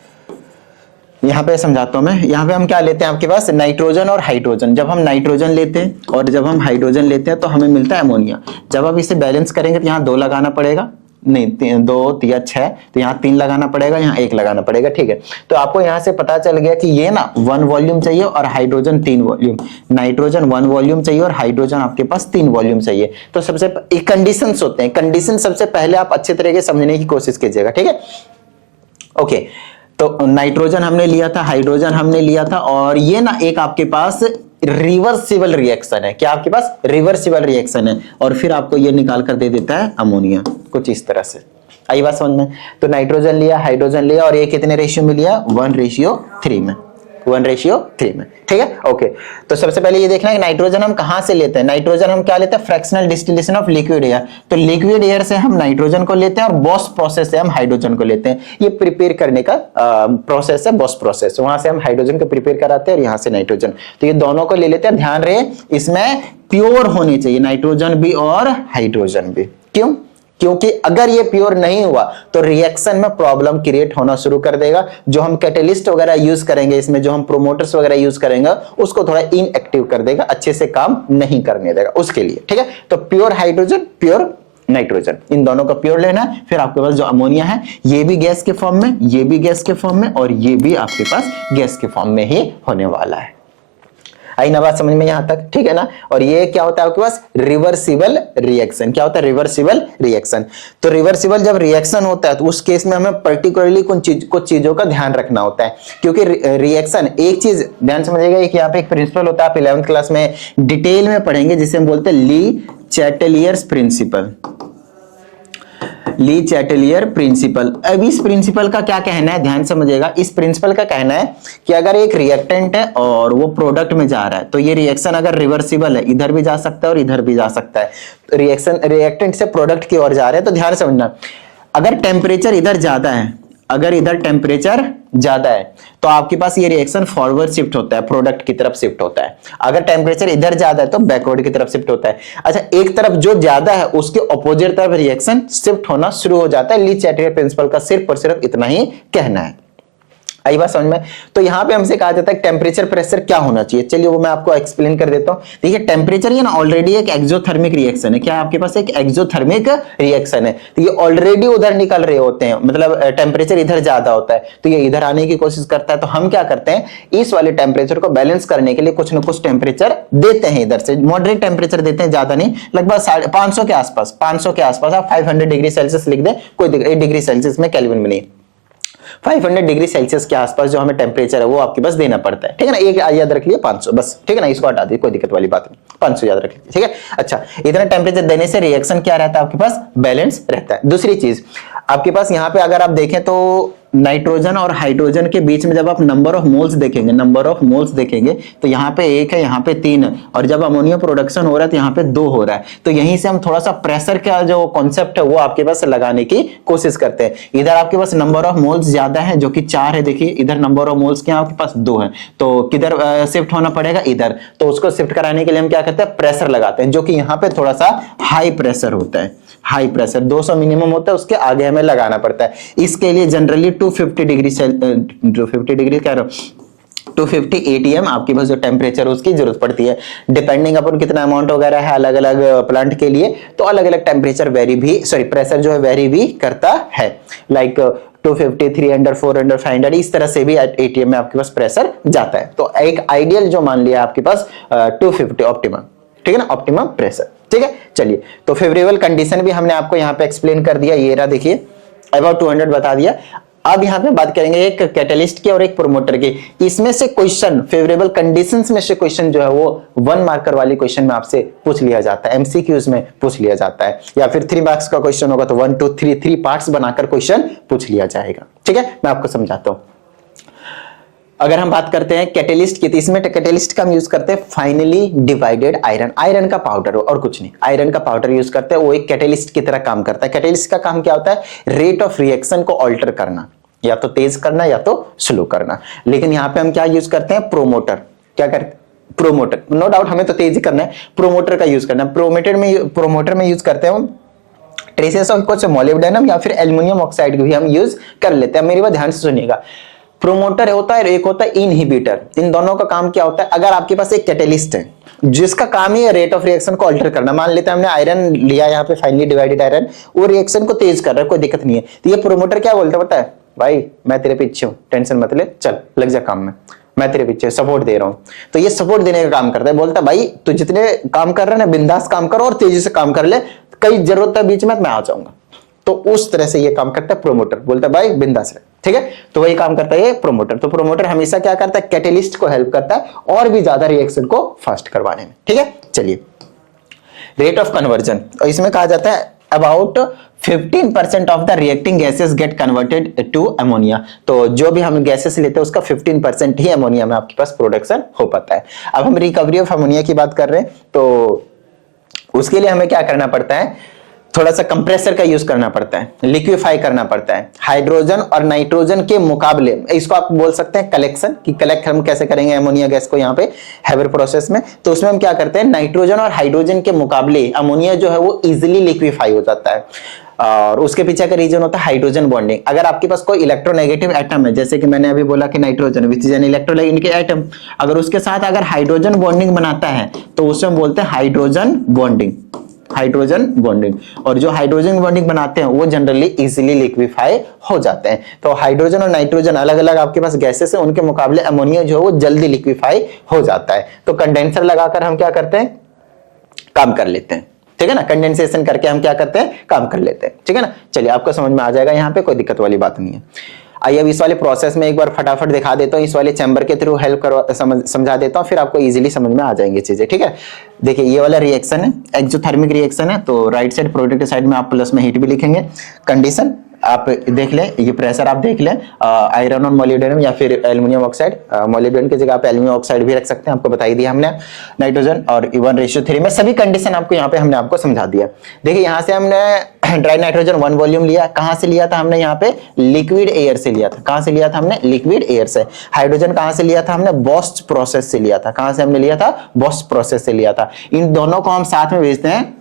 यहाँ पे समझाता हूं मैं। यहाँ पे हम क्या लेते हैं, आपके पास नाइट्रोजन और हाइड्रोजन। जब हम नाइट्रोजन लेते हैं और जब हम हाइड्रोजन लेते हैं तो हमें मिलता है अमोनिया। जब आप इसे बैलेंस करेंगे तो यहाँ 2 लगाना पड़ेगा, नहीं 2 3 6, तो यहाँ 3 लगाना पड़ेगा, यहाँ 1 लगाना पड़ेगा, ठीक है। तो आपको यहाँ से पता चल गया कि ये ना 1 वॉल्यूम चाहिए और हाइड्रोजन 3 वॉल्यूम, नाइट्रोजन 1 वॉल्यूम चाहिए और हाइड्रोजन आपके पास 3 वॉल्यूम चाहिए। तो सबसे कंडीशंस होते हैं, कंडीशन सबसे पहले आप अच्छे तरीके से समझने की कोशिश कीजिएगा, ठीक है। ओके, तो नाइट्रोजन हमने लिया था, हाइड्रोजन हमने लिया था, और ये ना एक आपके पास रिवर्सिबल रिएक्शन है। क्या आपके पास रिवर्सिबल रिएक्शन है, और फिर आपको ये निकाल कर दे देता है अमोनिया, कुछ इस तरह से। आई बात समझ में। तो नाइट्रोजन लिया, हाइड्रोजन लिया, और ये कितने रेशियो में लिया, 1:3 में, 1:3 में, ठीक है। ओके, तो सबसे पहले ये देखना है कि नाइट्रोजन हम कहां से लेते हैं। नाइट्रोजन हम क्या लेते हैं, fractional distillation of liquid air. तो लिक्विड एयर से हम नाइट्रोजन को लेते हैं और बॉस प्रोसेस से हम हाइड्रोजन को लेते हैं। ये प्रिपेयर करने का प्रोसेस है, बॉस प्रोसेस। वहां से हम हाइड्रोजन को प्रिपेयर कराते हैं और यहाँ से नाइट्रोजन। तो ये दोनों को ले लेते हैं। ध्यान रहे, इसमें प्योर होने चाहिए नाइट्रोजन भी और हाइड्रोजन भी। क्यों, क्योंकि अगर ये प्योर नहीं हुआ तो रिएक्शन में प्रॉब्लम क्रिएट होना शुरू कर देगा। जो हम कैटेलिस्ट वगैरह यूज करेंगे इसमें, जो हम प्रोमोटर्स वगैरह यूज करेंगे, उसको थोड़ा इनएक्टिव कर देगा, अच्छे से काम नहीं करने देगा उसके लिए, ठीक है। तो प्योर हाइड्रोजन, प्योर नाइट्रोजन, इन दोनों का प्योर लेना है। फिर आपके पास जो अमोनिया है, ये भी गैस के फॉर्म में, ये भी गैस के फॉर्म में, और ये भी आपके पास गैस के फॉर्म में ही होने वाला है। आई ना बात समझ में यहाँ तक, ठीक है ना। और ये क्या होता है आपके पास, रिवर्सिबल रिएक्शन। क्या होता है, रिवर्सिबल रिएक्शन। तो रिवर्सिबल जब रिएक्शन होता है तो उस केस में हमें पर्टिकुलरली कुछ चीजों का ध्यान रखना होता है, क्योंकि रिएक्शन, एक चीज ध्यान समझिएगा, एक यहाँ पे एक प्रिंसिपल होता है, आप 11th क्लास में डिटेल में पढ़ेंगे, जिसे हम बोलते हैं ली चैटेलियर्स प्रिंसिपल। ली चैटेलियर प्रिंसिपल। अब इस प्रिंसिपल का क्या कहना है, ध्यान समझिएगा। इस प्रिंसिपल का कहना है कि अगर एक रिएक्टेंट है और वो प्रोडक्ट में जा रहा है, तो ये रिएक्शन अगर रिवर्सिबल है, इधर भी जा सकता है और इधर भी जा सकता है। तो रिएक्शन रिएक्टेंट से प्रोडक्ट की ओर जा रहे हैं, तो ध्यान समझना, अगर टेम्परेचर इधर ज्यादा है, अगर इधर टेम्परेचर ज्यादा है तो आपके पास ये रिएक्शन फॉरवर्ड शिफ्ट होता है, प्रोडक्ट की तरफ शिफ्ट होता है। अगर टेम्परेचर इधर ज्यादा है तो बैकवर्ड की तरफ शिफ्ट होता है। अच्छा, एक तरफ जो ज्यादा है उसके अपोजिट तरफ रिएक्शन शिफ्ट होना शुरू हो जाता है। ली चैटेलियर प्रिंसिपल का सिर्फ और सिर्फ इतना ही कहना है। आई बात समझ में। तो यहां पे हमसे कहा जाता है टेम्परेचर प्रेशर क्या होना चाहिए, चलिए वो मैं आपको एक्सप्लेन कर देता हूं। देखिए टेम्परेचर ये ना ऑलरेडी एक एक्सोथर्मिक रिएक्शन है। क्या आपके पास एक एक्सोथर्मिक रिएक्शन है, तो ये ऑलरेडी उधर निकल रहे होते हैं, मतलब टेम्परेचर इधर ज्यादा होता है तो ये इधर आने की कोशिश करता है। तो हम क्या करते हैं, इस वाले टेम्परेचर को बैलेंस करने के लिए कुछ ना कुछ टेम्परेचर देते हैं, इधर से मॉडरेट टेम्परेचर देते हैं, ज्यादा नहीं, लगभग 550 के आसपास, 500 के आसपास। आप 500 डिग्री सेल्सियस लिख दें, कोई डिग्री सेल्सियस में, केल्विन में नहीं, 500 डिग्री सेल्सियस के आसपास जो हमें टेम्परेचर है वो आपके पास देना पड़ता है, ठीक है ना। एक याद रख लिया 500 बस, ठीक है ना, इसको हटा दीजिए, कोई दिक्कत वाली बात नहीं, 500 याद रख लीजिए, ठीक है। अच्छा, इतना टेम्परेचर देने से रिएक्शन क्या रहता है आपके पास, बैलेंस रहता है। दूसरी चीज आपके पास यहाँ पे अगर आप देखें तो नाइट्रोजन और हाइड्रोजन के बीच में जब आप नंबर ऑफ मोल्स देखेंगे, नंबर ऑफ मोल्स देखेंगे, तो यहाँ पे 1 है, यहाँ पे 3 है, और जब अमोनिया प्रोडक्शन हो रहा है तो यहाँ पे 2 हो रहा है। तो यहीं से हम थोड़ा सा प्रेशर का जो कॉन्सेप्ट है वो आपके पास लगाने की कोशिश करते हैं। इधर आपके पास नंबर ऑफ मोल्स ज्यादा है जो कि 4 है, देखिए इधर नंबर ऑफ मोल्स क्या आपके पास 2 है, तो किधर शिफ्ट होना पड़ेगा, इधर। तो उसको शिफ्ट कराने के लिए हम क्या करते हैं, प्रेशर लगाते हैं, जो कि यहाँ पे थोड़ा सा हाई प्रेशर होता है, हाई प्रेशर 200 मिनिमम होता है, उसके आगे हमें लगाना पड़ता है। इसके लिए जनरली 250 डिग्री 250 डिग्री कह रहा हूं, 250 ATM आपके पास जो टेम्परेचर उसकी जरूरत पड़ती है, डिपेंडिंग अपन कितना अमाउंट वगैरह है अलग अलग प्लांट के लिए, तो अलग अलग टेम्परेचर वेरी भी, सॉरी प्रेशर जो है वेरी भी करता है। लाइक 250, 300, 400, 500 इस तरह से भी ATM में आपके पास प्रेशर जाता है। तो एक आइडियल जो मान लिया आपके पास 250 ऑप्टिमम, ठीक है ना, ऑप्टिमम प्रेशर, ठीक है। चलिए, तो फेवरेबल कंडीशन भी हमने आपको यहाँ पे एक्सप्लेन कर दिया, ये रहा देखिए, अबाउट 200 बता दिया। अब यहाँ पे बात करेंगे एक कैटलिस्ट की और एक प्रोमोटर की। इसमें से क्वेश्चन, फेवरेबल कंडीशंस में से क्वेश्चन जो है वो 1 मार्कर वाली क्वेश्चन में आपसे पूछ लिया जाता है, MCQs में पूछ लिया जाता है, या फिर 3 मार्क्स का क्वेश्चन होगा तो 1 2 3 पार्ट्स बनाकर क्वेश्चन पूछ लिया जाएगा, ठीक है। मैं आपको समझाता हूं। अगर हम बात करते हैं कैटलिस्ट की, तो इसमें कैटलिस्ट का हम यूज करते हैं फाइनली डिवाइडेड आयरन, आयरन का पाउडर और कुछ नहीं, आयरन का पाउडर यूज करते हैं, वो एक कैटलिस्ट की तरह काम करता है। कैटलिस्ट का काम क्या होता है, रेट ऑफ रिएक्शन को ऑल्टर करना, या तो तेज करना या तो स्लो करना। लेकिन यहाँ पे हम क्या यूज करते हैं, प्रोमोटर। क्या करते हैं, प्रोमोटर, नो डाउट हमें तो तेज करना है, प्रोमोटर का यूज करना है। प्रोमोटर में यूज करते हैं हम ट्रेसेस ऑफ कुछ मोलिब्डेनम या फिर एल्युमिनियम ऑक्साइड भी हम यूज कर लेते हैं। मेरी बात ध्यान से सुनिएगा, प्रोमोटर होता है, एक होता है इनहिबिटर। इन दोनों का काम क्या होता है, अगर आपके पास एक कैटलिस्ट है जिसका काम ही है रेट ऑफ रिएक्शन को अल्टर करना, मान लेते हैं हमने आयरन लिया यहाँ पे फाइनली डिवाइडेड आयरन, वो रिएक्शन को तेज कर रहा है, कोई दिक्कत नहीं है, तो ये प्रोमोटर क्या बोलता है पता है, भाई मैं तेरे पीछे हूं, टेंशन मत ले, चल लग जा काम में, मैं तेरे पीछे सपोर्ट दे रहा हूं। तो ये सपोर्ट देने का काम करता है, बोलता है भाई तू जितने काम कर रहा है ना बिंदास काम कर और तेजी से काम कर ले, कई जरूरत है बीच में मैं आ जाऊंगा। तो उस तरह से ये काम करता है प्रोमोटर, बोलता है भाई बिंदास रहे, ठीक है। तो वही काम करता है ये प्रोमोटर। तो प्रोमोटर हमेशा क्या करता है, कैटलिस्ट को हेल्प करता है और भी ज्यादा रिएक्शन को फास्ट करवाने में, ठीक है। चलिए, रेट ऑफ कन्वर्जन, इसमें कहा जाता है about 15% of the reacting gases get converted to ammonia. तो जो भी हम गैसेस लेते हैं उसका 15% ही अमोनिया में आपके पास प्रोडक्शन हो पाता है। अब हम रिकवरी ऑफ अमोनिया की बात कर रहे हैं, तो उसके लिए हमें क्या करना पड़ता है, थोड़ा सा कंप्रेसर का यूज करना पड़ता है, लिक्विफाई करना पड़ता है। हाइड्रोजन और नाइट्रोजन के मुकाबले, इसको आप बोल सकते हैं कलेक्शन, कि कलेक्ट हम कैसे करेंगे अमोनिया गैस को यहाँ पे हेबर प्रोसेस में। तो उसमें हम क्या करते हैं, नाइट्रोजन और हाइड्रोजन के मुकाबले अमोनिया जो है वो इजिली लिक्विफाई हो जाता है, और उसके पीछे का रीजन होता है हाइड्रोजन बॉन्डिंग। अगर आपके पास कोई इलेक्ट्रोनेगेटिव एटम है, जैसे कि मैंने अभी बोला कि nitrogen which is an electronegative atom, अगर उसके साथ अगर हाइड्रोजन बॉन्डिंग बनाता है तो उसे हम बोलते हैं हाइड्रोजन बॉन्डिंग, हाइड्रोजन बॉन्डिंग, और जो हाइड्रोजन बॉन्डिंग बनाते हैं वो जनरली इजीली लिक्विफाई हो जाते हैं। तो हाइड्रोजन और नाइट्रोजन अलग अलग आपके पास गैसेस है, उनके मुकाबले अमोनिया जो है वो जल्दी लिक्विफाई हो जाता है। तो कंडेंसर लगाकर हम क्या करते हैं, काम कर लेते हैं, ठीक है ना, कंडेंसेशन करके हम क्या करते हैं, काम कर लेते हैं, ठीक है ना। चलिए आपको समझ में आ जाएगा, यहाँ पे कोई दिक्कत वाली बात नहीं है। आइए अब इस वाले प्रोसेस में एक बार फटाफट दिखा देता हूँ, इस वाले चैम्बर के थ्रू हेल्प करो, समझा देता हूँ, फिर आपको इजीली समझ में आ जाएंगी चीजें, ठीक है। देखिए ये वाला रिएक्शन है, एक्सोथर्मिक रिएक्शन है, तो राइट साइड प्रोडक्ट साइड में आप प्लस में हीट भी लिखेंगे। कंडीशन आप देख लें, ये प्रेशर आप देख लें, आयरन और मोलिब्डेनम या फिर एल्युमिनियम ऑक्साइड, मोलिब्डेनम की जगह आप एल्युमिनियम ऑक्साइड भी रख सकते हैं, आपको बताई दिया हमने। नाइट्रोजन और 1:3 में सभी कंडीशन आपको यहाँ पे हमने आपको समझा दिया। देखिए यहाँ से हमने ड्राई नाइट्रोजन 1 वॉल्यूम लिया, कहाँ से लिया था हमने, यहाँ पे लिक्विड एयर से लिया था। कहाँ से लिया था हमने, लिक्विड एयर से। हाइड्रोजन कहाँ से लिया था हमने, बॉस्ट प्रोसेस से लिया था। कहाँ से हमने लिया था, बॉस्ट प्रोसेस से लिया था। इन दोनों को हम साथ में भेजते हैं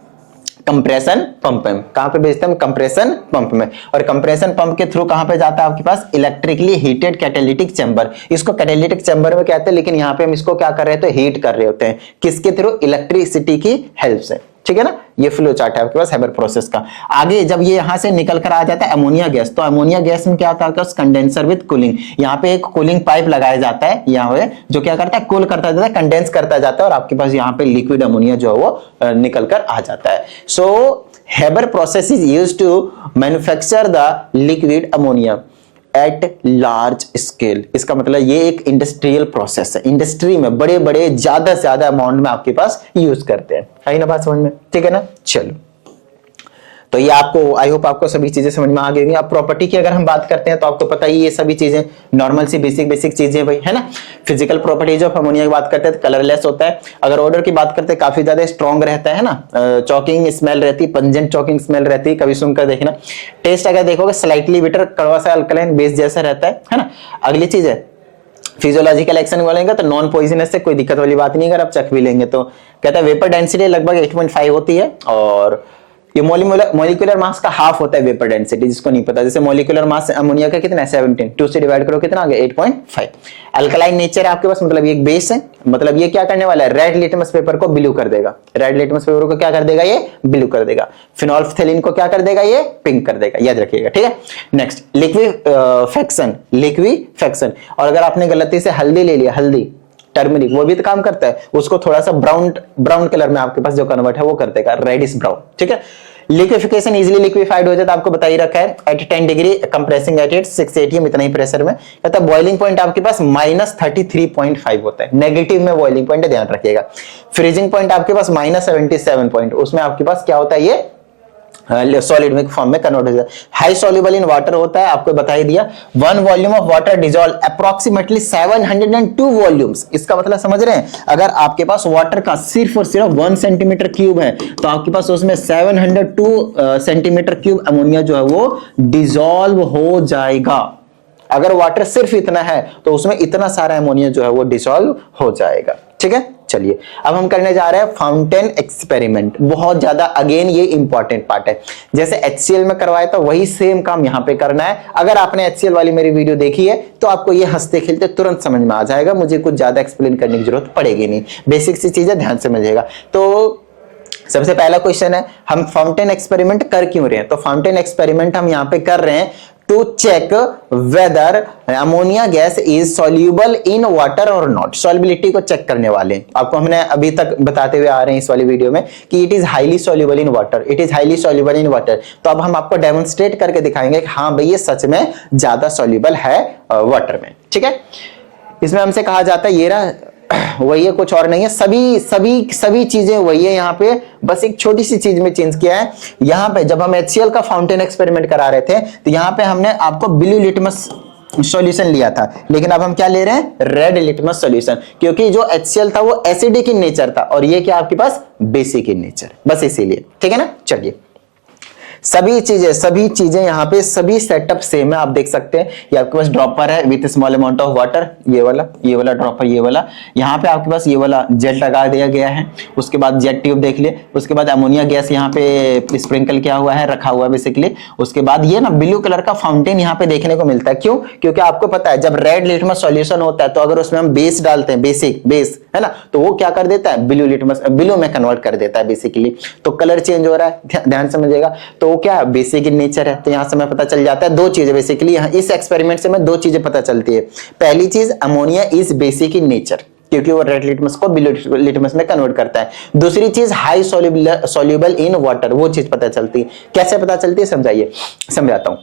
कंप्रेशन पंप में। कहां पे भेजते हैं, कंप्रेशन पंप में। और कंप्रेशन पंप के थ्रू कहां पे जाता है आपके पास, इलेक्ट्रिकली हीटेड कैटालिटिक चैम्बर। इसको कैटालिटिक चैम्बर में कहते हैं, लेकिन यहां पे हम इसको क्या कर रहे हैं, तो हीट कर रहे होते हैं। किसके थ्रू, इलेक्ट्रिसिटी की हेल्प से, ठीक है ना। ये फ्लो चार्ट है आपके पास हेबर प्रोसेस का। आगे जब ये यहां से निकल कर आ जाता है अमोनिया गैस, तो अमोनिया गैस में क्या होता है, कंडेंसर विद कूलिंग। यहाँ पे एक कूलिंग पाइप लगाया जाता है यहाँ पे, जो क्या करता है, कूल करता जाता है, कंडेंस करता जाता है, और आपके पास यहाँ पे लिक्विड अमोनिया जो है वो निकल कर आ जाता है। So Haber process is used to manufacture the liquid ammonia at large scale. इसका मतलब ये एक इंडस्ट्रियल प्रोसेस है, इंडस्ट्री में बड़े बड़े ज्यादा से ज्यादा अमाउंट में आपके पास यूज करते हैं। आई ना बात समझ में, ठीक है ना। चलो तो ये आपको, आई होप आपको सभी चीजें समझ में आ गई होंगी। अब प्रॉपर्टी की अगर हम बात करते हैं तो आपको पता ही ये सभी चीजें नॉर्मल सी बेसिक चीजें भाई, है ना। फिजिकल प्रॉपर्टीज ऑफ अमोनिया की बात करते हैं तो कलरलेस होता है। अगर ऑर्डर की बात करते हैं काफी ज्यादा स्ट्रॉन्ग रहता है ना, चॉकिंग स्मेल रहती है, पंजेंट चॉकिंग स्मेल रहती है, कभी सुनकर देखना। टेस्ट अगर देखोगे स्लाइटली बिटर, कड़वा सा अल्कलाइन बेस जैसा रहता है ना। अगली चीज है फिजियोलॉजिकल एक्शन बोलेंगे तो नॉन पॉइजनस से कोई दिक्कत वाली बात नहीं। अगर आप चख भी लेंगे तो कहता है वेपर डेंसिटी लगभग 8.5 होती है, और ये मोलिकुलर मास का हाफ होता है वेपर डेंसिटी, जिसको नहीं पता। जैसे मोलिकुलर मास अमोनिया का कितना है, 17, 2 से डिवाइड करो कितना आ गया, 8.5। अल्कलाइन नेचर है आपके पास, मतलब ये एक बेस है, मतलब ये क्या करने वाला है, रेड लिटमस पेपर को ब्लू कर देगा। रेड लिटमस पेपर को क्या कर देगा, ये ब्लू कर देगा। फिनोल्फथेलिन को क्या कर देगा, ये पिंक कर देगा, याद रखिएगा, ठीक है। Next liquefaction. और अगर आपने गलती से हल्दी ले लिया, हल्दी टर्मरिक, वो भी तो काम करता है, उसको थोड़ा सा ब्राउन कलर में आपके पास जो कन्वर्ट है वो कर देगा, रेडिश ब्राउन, ठीक है। लिक्विफिकेशन इजीली लिक्विफाइड हो जाता है, आपको बता ही रखा है। At 10 degree compressing at 6 atm, इतना ही प्रेशर में। कहता है बॉइलिंग पॉइंट आपके पास -33.5 होता है, नेगेटिव में बॉइलिंग पॉइंट है, ध्यान रखिएगा। फ्रीजिंग पॉइंट आपके पास -77 पॉइंट, उसमें आपके पास क्या होता है, ये सॉलिड में फॉर्म में कन्वर्ट हो जाता है। हाई सॉल्युबल इन वाटर होता है, आपको बता ही दिया। 1 volume of water dissolve approximately 702 volumes. इसका मतलब समझ रहे हैं, अगर आपके पास वाटर का सिर्फ और सिर्फ 1 सेंटीमीटर क्यूब है तो आपके पास उसमें 702 सेंटीमीटर क्यूब अमोनिया जो है वो डिसॉल्व हो जाएगा। अगर वाटर सिर्फ इतना है तो उसमें इतना सारा अमोनिया जो है वो डिसॉल्व हो जाएगा, ठीक है। चलिए अब हम करने जा रहे हैं फाउंटेन एक्सपेरिमेंट। बहुत ज्यादा अगेन ये इंपॉर्टेंट पार्ट है, जैसे HCl में करवाया था वही सेम काम यहाँ पे करना है। अगर आपने HCl वाली मेरी वीडियो देखी है तो आपको ये हंसते खेलते तुरंत समझ में आ जाएगा, मुझे कुछ ज्यादा एक्सप्लेन करने की जरूरत पड़ेगी नहीं, बेसिक सी चीजें ध्यान से समझिएगा। तो सबसे पहला क्वेश्चन है, हम फाउंटेन एक्सपेरिमेंट कर क्यों रहे हैं। तो फाउंटेन एक्सपेरिमेंट हम यहाँ पे कर रहे हैं to check whether ammonia gas is soluble in water और नॉट। सॉल्युबिलिटी को चेक करने वाले आपको हमने अभी तक बताते हुए आ रहे हैं इस वाली वीडियो में कि it is highly soluble in water, it is highly soluble in water. तो अब हम आपको डेमोन्स्ट्रेट करके दिखाएंगे कि हाँ भाई ये सच में ज्यादा सॉल्यूबल है वाटर में, ठीक है। इसमें हमसे कहा जाता है ये रहा वही है, कुछ और नहीं है, सभी चीजें वही है। यहाँ पे बस एक छोटी सी चीज में चेंज किया है। यहाँ पे जब हम HCl का फाउंटेन एक्सपेरिमेंट करा रहे थे तो यहाँ पे हमने आपको ब्लू लिटमस सॉल्यूशन लिया था, लेकिन अब हम क्या ले रहे हैं, रेड लिटमस सॉल्यूशन, क्योंकि जो HCl था वो एसिडिक इन नेचर था और ये क्या आपके पास बेसिक इन नेचर, बस इसीलिए, ठीक है ना। चलिए सभी चीजें यहाँ पे सभी सेटअप सेम है। आप देख सकते हैं ये आपके पास ड्रॉपर है with small amount of water, ये वाला ड्रॉपर, ये वाला। यहाँ पे आपके पास ये वाला जेट लगा दिया गया है। उसके बाद जेट ट्यूब देख लिए। उसके बाद अमोनिया गैस यहाँ पे स्प्रिंकल किया हुआ है, रखा हुआ है बेसिकली। उसके बाद ये ना ब्लू कलर का फाउंटेन यहाँ पे देखने को मिलता है। क्यों? क्योंकि आपको पता है जब रेड लिटमस सॉल्यूशन होता है तो अगर उसमें हम बेस डालते हैं, बेस है ना, तो वो क्या कर देता है, ब्लू में कन्वर्ट कर देता है बेसिकली। तो कलर चेंज हो रहा है, ध्यान समझिएगा। तो वो क्या बेसिक इन नेचर है। तो यहां से हमें पता चल जाता है दो चीजें बेसिकली, यहाँ इस एक्सपेरिमेंट से हमें दो चीजें पता चलती है। पहली चीज, ammonia is basic in nature क्योंकि वो रेड लिटमस को ब्लू लिटमस में कन्वर्ट करता है। दूसरी चीज, हाई सॉल्युबल इन वाटर, वो चीज पता चलती है। कैसे पता चलती है समझाइए, समझाता हूं।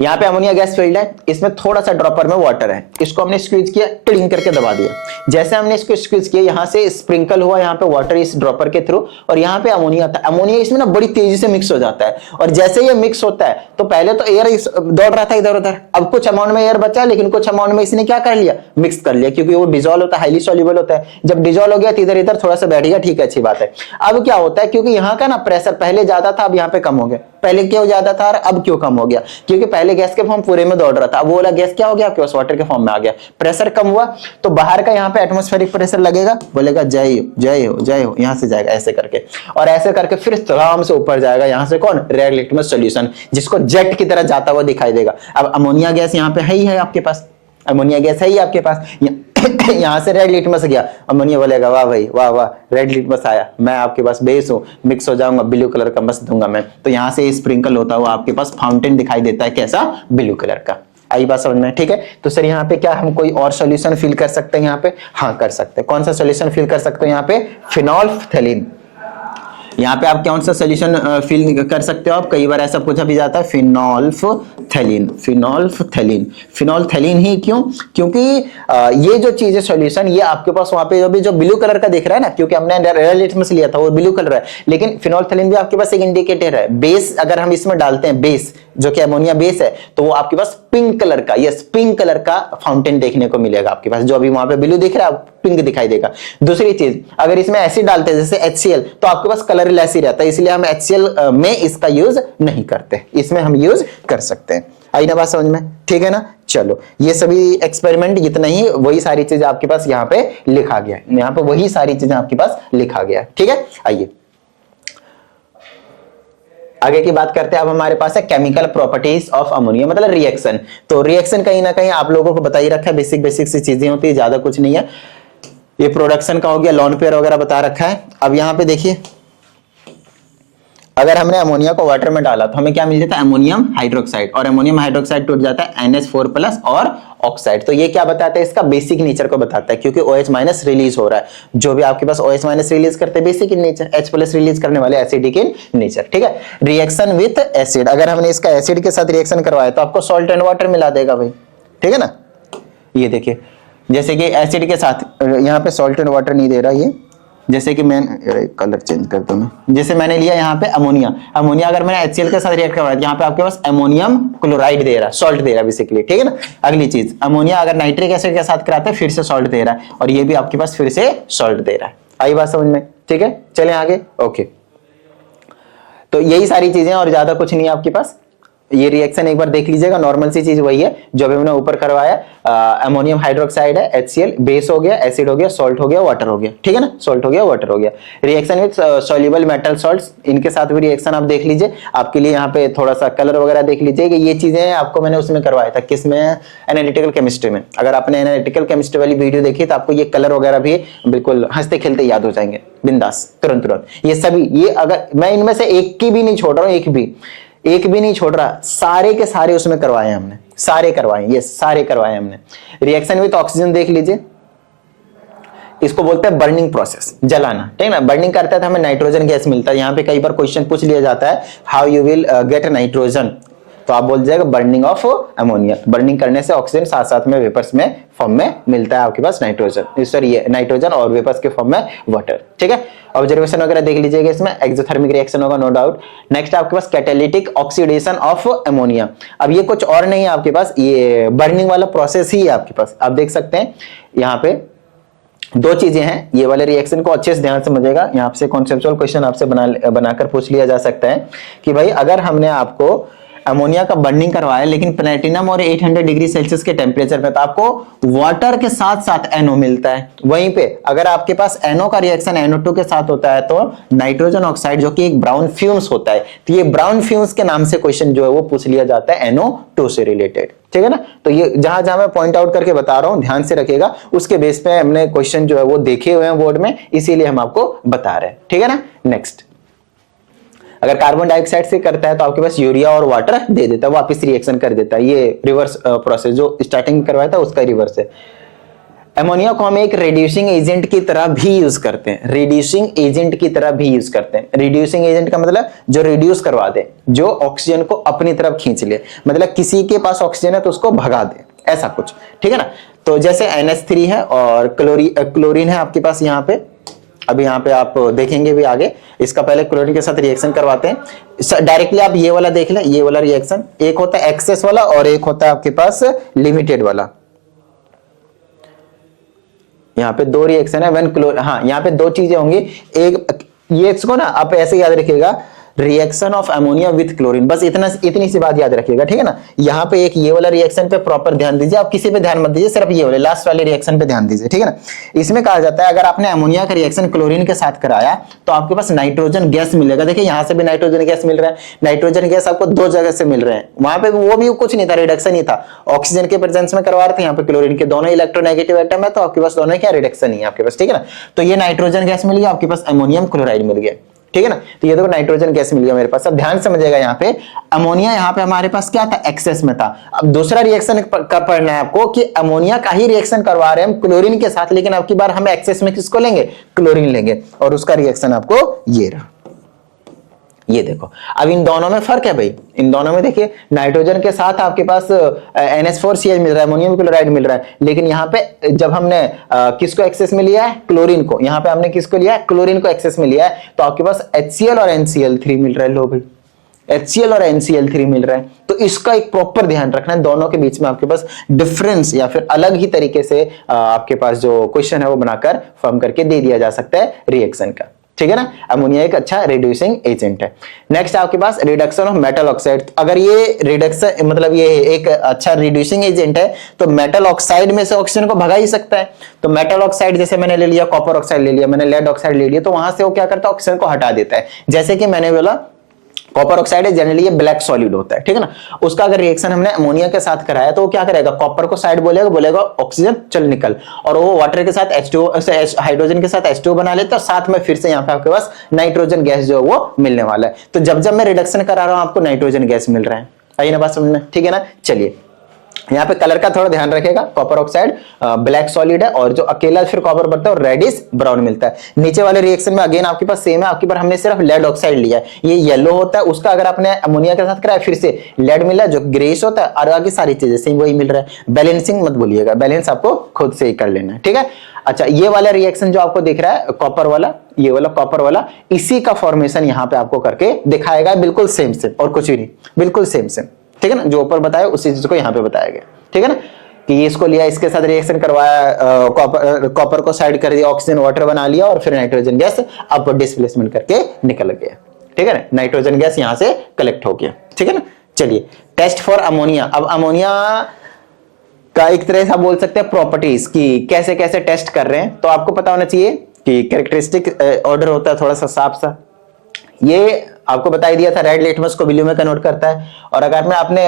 यहाँ पे अमोनिया गैस फील्ड है, इसमें थोड़ा सा ड्रॉपर में वाटर है, इसको हमने स्क्वीज किया, क्लीन करके दबा दिया। जैसे हमने इसको स्क्वीज किया, यहाँ से स्प्रिंकल हुआ यहाँ पे वाटर इस ड्रॉपर के थ्रू, और यहाँ पे अमोनिया था। अमोनिया इसमें ना बड़ी तेजी से मिक्स हो जाता है, और जैसे ये मिक्स होता है तो पहले तो एयर दौड़ रहा था इधर उधर, अब कुछ अमाउंट में एयर बचा, लेकिन कुछ अमाउंट में इसने क्या कर लिया, मिक्स कर लिया, क्योंकि वो डिजोल्व होता है, हाईली सॉल्युबल होता है। जब डिजोल्व हो गया तो इधर इधर थोड़ा सा बैठ गया, ठीक है, अच्छी बात है। अब क्या होता है, क्योंकि यहाँ का ना प्रेशर पहले ज्यादा था, अब यहाँ पे कम हो गया। पहले क्यों ज्यादा था और अब क्यों कम हो गया? क्योंकि पहले गैस के फॉर्म पूरे में दौड़ रहा था, अब वो वाला गैस क्या हो गया, आपके पास वाटर के फॉर्म में आ गया। प्रेशर कम हुआ तो बाहर का यहाँ पे एटमॉस्फेरिक प्रेशर लगेगा, बोलेगा जय हो जय हो जय हो, यहाँ से जाएगा ऐसे करके, और ऐसे करके फिर आराम से ऊपर जाएगा। यहाँ से कौन, रेड लिटमस सॉल्यूशन, जिसको जेट की तरह जाता हुआ दिखाई देगा। अब अमोनिया गैस यहाँ पे है ही है आपके पास, अमोनिया गैस है ही आपके पास। यहाँ से रेड लिटमस गया, अमोनिया बोलेगा वाह भाई वाह वाह, रेड लिटमस आया, मैं आपके पास बेस हूं, मिक्स हो जाऊंगा, ब्लू कलर का मस्त दूंगा मैं। तो यहाँ से स्प्रिंकल होता हुआ आपके पास फाउंटेन दिखाई देता है, कैसा, ब्लू कलर का। आई बात समझ में? ठीक है। तो सर यहाँ पे क्या हम कोई और सॉल्यूशन फिल कर सकते हैं यहाँ पे? हाँ कर सकते हैं। कौन सा सॉल्यूशन फिल कर सकते हैं यहाँ पे? फिनोल्फ्थेलिन। यहाँ पे आप कौन सा सॉल्यूशन फिल कर सकते हो आप? कई बार ऐसा पूछा भी जाता है, फिनोल्फ्थेलिन। फिनोल्फ्थेलिन ही क्यों? क्योंकि ये जो चीज है सॉल्यूशन, ये आपके पास वहां पे जो ब्लू कलर का दिख रहा है ना, क्योंकि हमने रेड लिटमस लिया था वो ब्लू कलर है, लेकिन फिनोल्फ्थेलिन भी आपके पास एक इंडिकेटर है। बेस अगर हम इसमें डालते हैं, बेस जो कि अमोनिया बेस है, तो वो आपके पास पिंक कलर का, यस पिंक कलर का फाउंटेन देखने को मिलेगा आपके पास। जो अभी वहां पे ब्लू दिख रहा है, पिंक दिखाई देगा। दूसरी चीज, अगर इसमें एसिड डालते हैं जैसे HCl, तो आपके पास कलरलेस ही रहता है, इसलिए हम HCl में इसका यूज नहीं करते, इसमें हम यूज कर सकते हैं। आई ना बात समझ में? ठीक है ना। चलो, ये सभी एक्सपेरिमेंट जितना ही, वही सारी चीजें आपके पास यहाँ पे लिखा गया है, यहाँ पे वही सारी चीजें आपके पास लिखा गया है। ठीक है, आइए आगे की बात करते हैं। अब हमारे पास है केमिकल प्रॉपर्टीज ऑफ अमोनिया, मतलब रिएक्शन। तो रिएक्शन कहीं ना कहीं आप लोगों को बता ही रखा है, बेसिक सी चीजें होती है, ज्यादा कुछ नहीं है। ये प्रोडक्शन का हो गया, लॉन पेयर वगैरह बता रखा है। अब यहाँ पे देखिए, अगर हमने अमोनिया को वाटर में डाला तो हमें क्या मिल जाता है, अमोनियम हाइड्रोक्साइड, और अमोनियम हाइड्रोक्साइड टूट जाता है NH4+ और ऑक्साइड। तो ये क्या बताता है, इसका बेसिक नेचर को बताता है, क्योंकि OH- रिलीज हो रहा है। जो भी आपके पास OH- रिलीज करते हैं basic in nature, H+ release करने वाले एसिडिक इन नेचर। ठीक है। रिएक्शन विथ एसिड, अगर हमने इसका एसिड के साथ रिएक्शन करवाया तो आपको सॉल्ट एंड वाटर मिला देगा भाई। ठीक है ना। ये देखिए, जैसे कि एसिड के साथ, यहाँ पे सॉल्ट एंड वाटर नहीं दे रहा ये, जैसे कि मैं कलर चेंज करता हूँ, जैसे मैंने लिया यहाँ पे अमोनिया, अगर मैंने HCl के साथ रिएक्ट करवाया, यहाँ पे आपके पास अमोनियम क्लोराइड दे रहा है, सॉल्ट दे रहा है बेसिकली। ठीक है ना। अगली चीज, अमोनिया अगर नाइट्रिक एसिड के साथ कराते हैं, फिर से सॉल्ट दे रहा है, और ये भी आपके पास फिर से सॉल्ट दे रहा है। आई बात समझ में? ठीक है, चले आगे। ओके, तो यही सारी चीजें और ज्यादा कुछ नहीं है आपके पास। ये रिएक्शन एक बार देख लीजिएगा, नॉर्मल सी चीज वही है जो अभी हमने ऊपर करवाया। अमोनियम हाइड्रोक्साइड है, HCl, बेस हो गया, एसिड हो गया, सॉल्ट हो गया, वाटर हो गया। ठीक है ना, सॉल्ट हो गया, वाटर हो गया। Reaction with soluble metal salts, इनके साथ भी रिएक्शन आप देख लीजिए। आपके लिए यहाँ पे थोड़ा सा कलर वगैरह देख लीजिए कि ये चीजें आपको मैंने उसमें करवाया था, किसमें, एनालिटिकल केमिस्ट्री में। अगर आपने एनालिटिकल केमिस्ट्री वाली वीडियो देखी तो आपको ये कलर वगैरह भी बिल्कुल हंसते खेलते याद हो जाएंगे, बिंदास, तुरंत। ये सभी, ये अगर मैं इनमें से एक की भी नहीं छोड़ रहा हूँ, एक भी नहीं छोड़ रहा, सारे के सारे उसमें करवाए हमने, सारे करवाए, ये सारे करवाए हमने। रिएक्शन विद ऑक्सीजन देख लीजिए, इसको बोलते हैं बर्निंग प्रोसेस, जलाना। ठीक है ना। बर्निंग करता है तो हमें नाइट्रोजन गैस मिलता है। यहाँ पे कई बार क्वेश्चन पूछ लिया जाता है, how you will get nitrogen, तो आप बोल जाएगा बर्निंग ऑफ अमोनिया। बर्निंग करने से ऑक्सीजन साथ साथ में वेपर्स में फॉर्म में मिलता है आपके पास नाइट्रोजन, सॉरी ये नाइट्रोजन, और वेपर्स के फॉर्म में वाटर। ठीक है। ऑब्जर्वेशन वगैरह देख लीजिएगा, इसमें एक्सोथर्मिक रिएक्शन होगा, नो डाउट। नेक्स्ट आपके पास कैटालिटिक ऑक्सीडेशन ऑफ अमोनिया। अब ये कुछ और नहीं है आपके पास, ये बर्निंग वाला प्रोसेस ही है आपके पास। आप देख सकते हैं यहाँ पे दो चीजें हैं, ये वाले रिएक्शन को अच्छे से ध्यान से समझिएगा। यहाँ से कॉन्सेप्चुअल क्वेश्चन आपसे बनाकर पूछ लिया जा सकता है कि भाई अगर हमने आपको अमोनिया का बर्निंग करवाया लेकिन प्लेटिनम और 800 डिग्री सेल्सियस के टेम्परेचर पे, तो आपको वाटर के साथ साथ NO मिलता है। वहीं पे अगर आपके पास NO का रिएक्शन NO2 के साथ होता है तो नाइट्रोजन ऑक्साइड जो कि एक ब्राउन फ्यूम्स होता है, तो ये ब्राउन फ्यूम्स के नाम से क्वेश्चन जो है वो पूछ लिया जाता है NO2 से रिलेटेड, ठीक है ना। तो ये जहां जहां मैं पॉइंट आउट करके बता रहा हूं ध्यान से रखिएगा, उसके बेस पे हमने क्वेश्चन जो है वो देखे हुए हैं बोर्ड में, इसीलिए हम आपको बता रहे हैं, ठीक है ना। नेक्स्ट, अगर कार्बन डाइऑक्साइड से करता है तो आपके पास यूरिया और वाटर दे देता है, वापस रिएक्शन कर देता है। ये रिवर्स प्रोसेस जो स्टार्टिंग में करवाया था उसका रिवर्स है। अमोनिया को हम एक रिड्यूसिंग एजेंट की तरह भी यूज करते हैं, रिड्यूसिंग एजेंट की तरह भी यूज करते हैं। रिड्यूसिंग एजेंट का मतलब जो रिड्यूस करवा दे, जो ऑक्सीजन को अपनी तरफ खींच ले, मतलब किसी के पास ऑक्सीजन है तो उसको भगा दे, ऐसा कुछ, ठीक है ना। तो जैसे NH3 है और क्लोरीन है आपके पास यहाँ पे, अभी यहाँ पे आप देखेंगे भी आगे। इसका पहले क्लोरीन के साथ रिएक्शन करवाते हैं डायरेक्टली। आप ये वाला देख लें, ये वाला रिएक्शन, एक होता है एक्सेस वाला और एक होता है आपके पास लिमिटेड वाला। यहाँ पे दो रिएक्शन है व्हेन हाँ, यहाँ पे दो चीजें होंगी। एक ये इसको ना आप ऐसे याद रखिएगा, reaction of ammonia with chlorine, बस इतनी सी बात याद रखिएगा, ठीक है ना। यहाँ पे एक ये वाला रिएक्शन पे प्रॉपर ध्यान दीजिए, आप किसी पे ध्यान मत दीजिए, सिर्फ ये वाले लास्ट वाले रिएक्शन पे ध्यान दीजिए, ठीक है ना। इसमें कहा जाता है अगर आपने अमोनिया का रिएक्शन क्लोरीन के साथ कराया तो आपके पास नाइट्रोजन गैस मिलेगा। देखिए यहाँ से भी नाइट्रोजन गैस मिल रहा है, नाइट्रोजन गैस आपको दो जगह से मिल रहे हैं। वहां पे वो भी कुछ नहीं था, रिडक्शन ही था, ऑक्सीजन के प्रेजेंस में करवा रहे थे, यहाँ पे क्लोरीन के दोनों इलेक्ट्रोनेगेटिव एटम है तो आपके पास दोनों क्या रिडक्शन ही है आपके पास, ठीक है ना। तो ये नाइट्रोजन गैस मिल गया, आपके पास अमोनियम क्लोराइड मिल गया, ठीक है ना। तो ये देखो नाइट्रोजन गैस मिल गया मेरे पास। अब ध्यान समझिएगा, यहाँ पे अमोनिया यहाँ पे हमारे पास क्या था, एक्सेस में था। अब दूसरा रिएक्शन कब पढ़ना है आपको कि अमोनिया का ही रिएक्शन करवा रहे हैं हम क्लोरीन के साथ, लेकिन अब की बार हम एक्सेस में किसको लेंगे, क्लोरीन लेंगे, और उसका रिएक्शन आपको ये रहा। ये देखो, अब इन दोनों में फर्क है भाई, इन दोनों में देखिए नाइट्रोजन के साथ आपके पास NH4CH मिल रहा है, अमोनियम क्लोराइड मिल रहा है, लेकिन यहाँ पे जब हमने किसको एक्सेस में लिया है, क्लोरीन को, यहाँ पे हमने किसको लिया है, क्लोरीन को एक्सेस में लिया है, तो आपके पास HCl और NCl3 मिल रहा है। लो भाई, HCl और NCl3 मिल रहा है, तो इसका एक प्रॉपर ध्यान रखना है। दोनों के बीच में आपके पास डिफरेंस या फिर अलग ही तरीके से आपके पास जो क्वेश्चन है वो बनाकर फॉर्म करके दे दिया जा सकता है रिएक्शन का, ठीक है ना। अमोनिया एक अच्छा रिड्यूसिंग एजेंट है। नेक्स्ट आपके पास रिडक्शन ऑफ मेटल ऑक्साइड। अगर ये रिडक्शन मतलब ये एक अच्छा रिड्यूसिंग एजेंट है तो मेटल ऑक्साइड में से ऑक्सीजन को भगा ही सकता है। तो मेटल ऑक्साइड जैसे मैंने ले लिया, कॉपर ऑक्साइड ले लिया, मैंने लेड ऑक्साइड ले लिया, तो वहां से वो क्या करता है, ऑक्सीजन को हटा देता है। जैसे कि मैंने बोला कॉपर ऑक्साइड है, जनरली ये ब्लैक सॉलिड होता है, ठीक है ना। उसका अगर रिएक्शन हमने अमोनिया के साथ कराया तो वो क्या करेगा, कॉपर को साइड बोलेगा ऑक्सीजन चल निकल, और वो वाटर के साथ H2O हाइड्रोजन के साथ H2O बना लेता है, और साथ में फिर से यहाँ पे आपके पास नाइट्रोजन गैस जो है वो मिलने वाला है। तो जब मैं रिडक्शन करा रहा हूं आपको नाइट्रोजन गैस मिल रहा है, आइए ना बात समझ में, ठीक है ना। चलिए यहाँ पे कलर का थोड़ा ध्यान रखेगा, कॉपर ऑक्साइड ब्लैक सॉलिड है, और जो अकेला फिर कॉपर बनता है रेडिश ब्राउन मिलता है। नीचे वाले रिएक्शन में अगेन आपके पास सेम है, आपकी बार हमने सिर्फ लेड ऑक्साइड लिया है, ये येलो होता है, उसका अगर आपने अमोनिया के साथ कराया फिर से लेड मिला जो ग्रेस होता है, और आगे सारी चीजें सेम वही मिल रहा है। बैलेंसिंग मत भूलिएगा, बैलेंस आपको खुद से ही कर लेना है, ठीक है। अच्छा, ये वाला रिएक्शन जो आपको दिख रहा है कॉपर वाला, ये वाला कॉपर वाला, इसी का फॉर्मेशन यहाँ पे आपको करके दिखाएगा, बिल्कुल सेम और कुछ भी नहीं, बिल्कुल सेम, ठीक है ना। जो ऊपर बताया उसी चीज को यहाँ पे बताया गया, ठीक है ना। कि ये इसको लिया, इसके साथ रिएक्शन करवाया, कॉपर को साइड कर दिया, ऑक्सीजन वाटर बना लिया, और फिर नाइट्रोजन गैस अब डिस्प्लेसमेंट करके निकल गया, ठीक है ना। नाइट्रोजन गैस यहाँ से कलेक्ट हो गया, ठीक है ना। चलिए टेस्ट फॉर अमोनिया। अब अमोनिया का एक तरह से आप बोल सकते हैं प्रॉपर्टीज की कैसे कैसे टेस्ट कर रहे हैं, तो आपको पता होना चाहिए कि कैरेक्टरिस्टिक ऑर्डर होता है थोड़ा सा साफ सा। ये आपको बता ही दिया था, रेड लिटमस को ब्लू में कन्वर्ट करता है, और अगर मैं आपने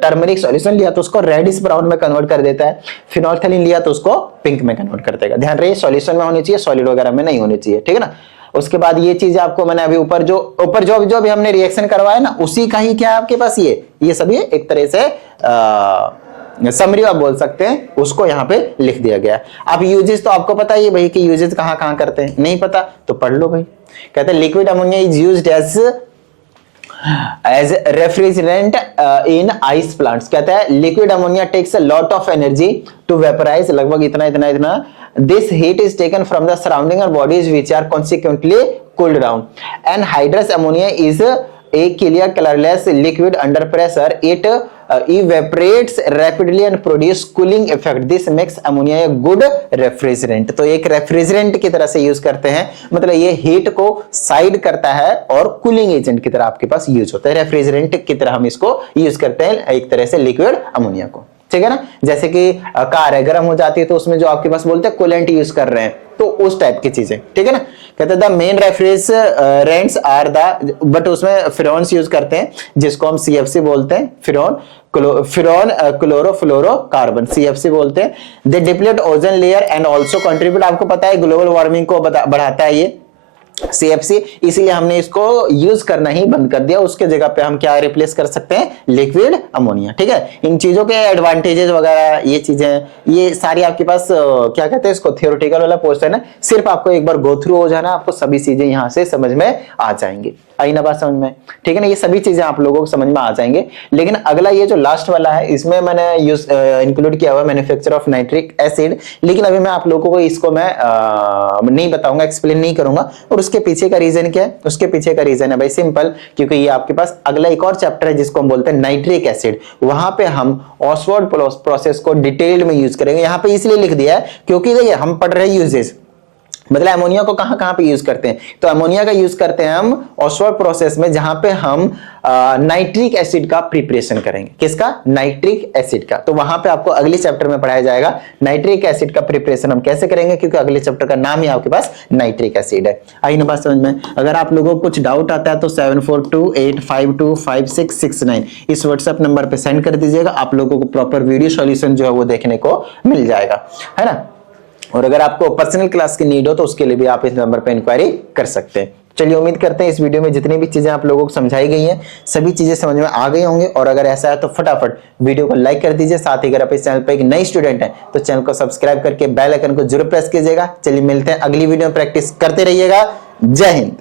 टर्मरिक सॉल्यूशन लिया तो उसको रेडिश ब्राउन में कन्वर्ट कर देता है, फिनोल्फथालीन लिया तो उसको पिंक में कन्वर्ट कर देगा। ध्यान रहिए सॉल्यूशन में होनी चाहिए, सॉलिड वगैरह में नहीं होनी चाहिए, ठीक है ना। उसके बाद ये चीज आपको मैंने अभी ऊपर जो भी हमने रिएक्शन करवाया ना, उसी का ही क्या है आपके पास, ये सभी एक तरह से समरी आप बोल सकते हैं, उसको यहाँ पे लिख दिया गया। अब यूजेस तो आपको पता ही है भाई कि यूजेस कहाँ कहाँ करते हैं, नहीं पता तो पढ़ लो भाई। कहते हैं liquid ammonia is used as refrigerant in ice plants. कहता है liquid ammonia takes a lot of energy to vaporize, लगभग इतना। This heat is taken from the surrounding bodies which are consequently cooled down, and hydrous ammonia is a clear colorless liquid under pressure. It evaporates rapidly and produce cooling effect. This makes ammonia a good refrigerant. तो एक refrigerant की तरह से use करते हैं, मतलब ये heat को साइड करता है और कूलिंग एजेंट की तरह आपके पास यूज होता है। रेफ्रिजरेंट की तरह हम इसको यूज करते हैं एक तरह से लिक्विड अमोनिया को, ठीक है ना। जैसे कि कार है, गर्म हो जाती है तो उसमें जो आपके पास बोलते हैं कूलेंट यूज कर रहे हैं, तो उस टाइप की चीजें, ठीक है ना। कहते हैं the main refrigerants are the, but उसमें फिरॉन्स यूज करते हैं जिसको हम CFC बोलते हैं, फिरॉन क्लोरोफ्लोरोकार्बन, CFC बोलते हैं। They deplete ozone layer and also contribute, आपको पता है ग्लोबल वार्मिंग को बढ़ाता है ये CFC, इसीलिए हमने इसको यूज करना ही बंद कर दिया। उसके जगह पे हम क्या रिप्लेस कर सकते हैं, लिक्विड अमोनिया, ठीक है। इन चीजों के एडवांटेजेस वगैरह ये चीजें ये सारी आपके पास क्या कहते हैं इसको, थियोरेटिकल वाला पोर्शन है, सिर्फ आपको एक बार गो थ्रू हो जाना, आपको सभी चीजें यहां से समझ में आ जाएंगी। आई ना बात समझ में, ठीक है ना। ये सभी चीजें आप लोगों को समझ में आ जाएंगे। लेकिन अगला ये जो लास्ट वाला है इसमें मैंने इंक्लूड किया हुआ है मैन्युफैक्चर ऑफ नाइट्रिक एसिड, लेकिन अभी मैं आप लोगों को इसको मैं नहीं बताऊंगा, एक्सप्लेन नहीं करूंगा। और उसके पीछे का रीजन क्या है, उसके पीछे का रीजन है भाई सिंपल, क्योंकि ये आपके पास अगला एक और चैप्टर है जिसको हम बोलते हैं नाइट्रिक एसिड, वहां पे हम ऑसवर्ड प्रोसेस को डिटेल में यूज करेंगे। यहाँ पे इसलिए लिख दिया है क्योंकि देखिए हम पढ़ रहे यूजेस, मतलब अमोनिया को कहां कहां पे यूज करते हैं, तो अमोनिया का यूज करते हैं हम ऑसवर्ड प्रोसेस में, जहां पे हम नाइट्रिक एसिड का प्रिपरेशन करेंगे। किसका, नाइट्रिक एसिड का। तो वहां पे आपको अगले चैप्टर में पढ़ाया जाएगा नाइट्रिक एसिड का प्रिपरेशन हम कैसे करेंगे, क्योंकि अगले चैप्टर का नाम ही आपके पास नाइट्रिक एसिड है। आई ना बात समझ में। अगर आप लोगों को कुछ डाउट आता है तो 7428525669 इस व्हाट्सएप नंबर पे सेंड कर दीजिएगा, आप लोगों को प्रॉपर वीडियो सॉल्यूशन जो है वो देखने को मिल जाएगा, है ना। और अगर आपको पर्सनल क्लास की नीड हो तो उसके लिए भी आप इस नंबर पर इंक्वायरी कर सकते हैं। चलिए उम्मीद करते हैं इस वीडियो में जितनी भी चीजें आप लोगों को समझाई गई हैं सभी चीजें समझ में आ गई होंगी। और अगर ऐसा है तो फटाफट वीडियो को लाइक कर दीजिए। साथ ही अगर आप इस चैनल पर एक नई स्टूडेंट हैं तो चैनल को सब्सक्राइब करके बेल आइकन को जरूर प्रेस कीजिएगा। चलिए मिलते हैं अगली वीडियो में, प्रैक्टिस करते रहिएगा। जय हिंद।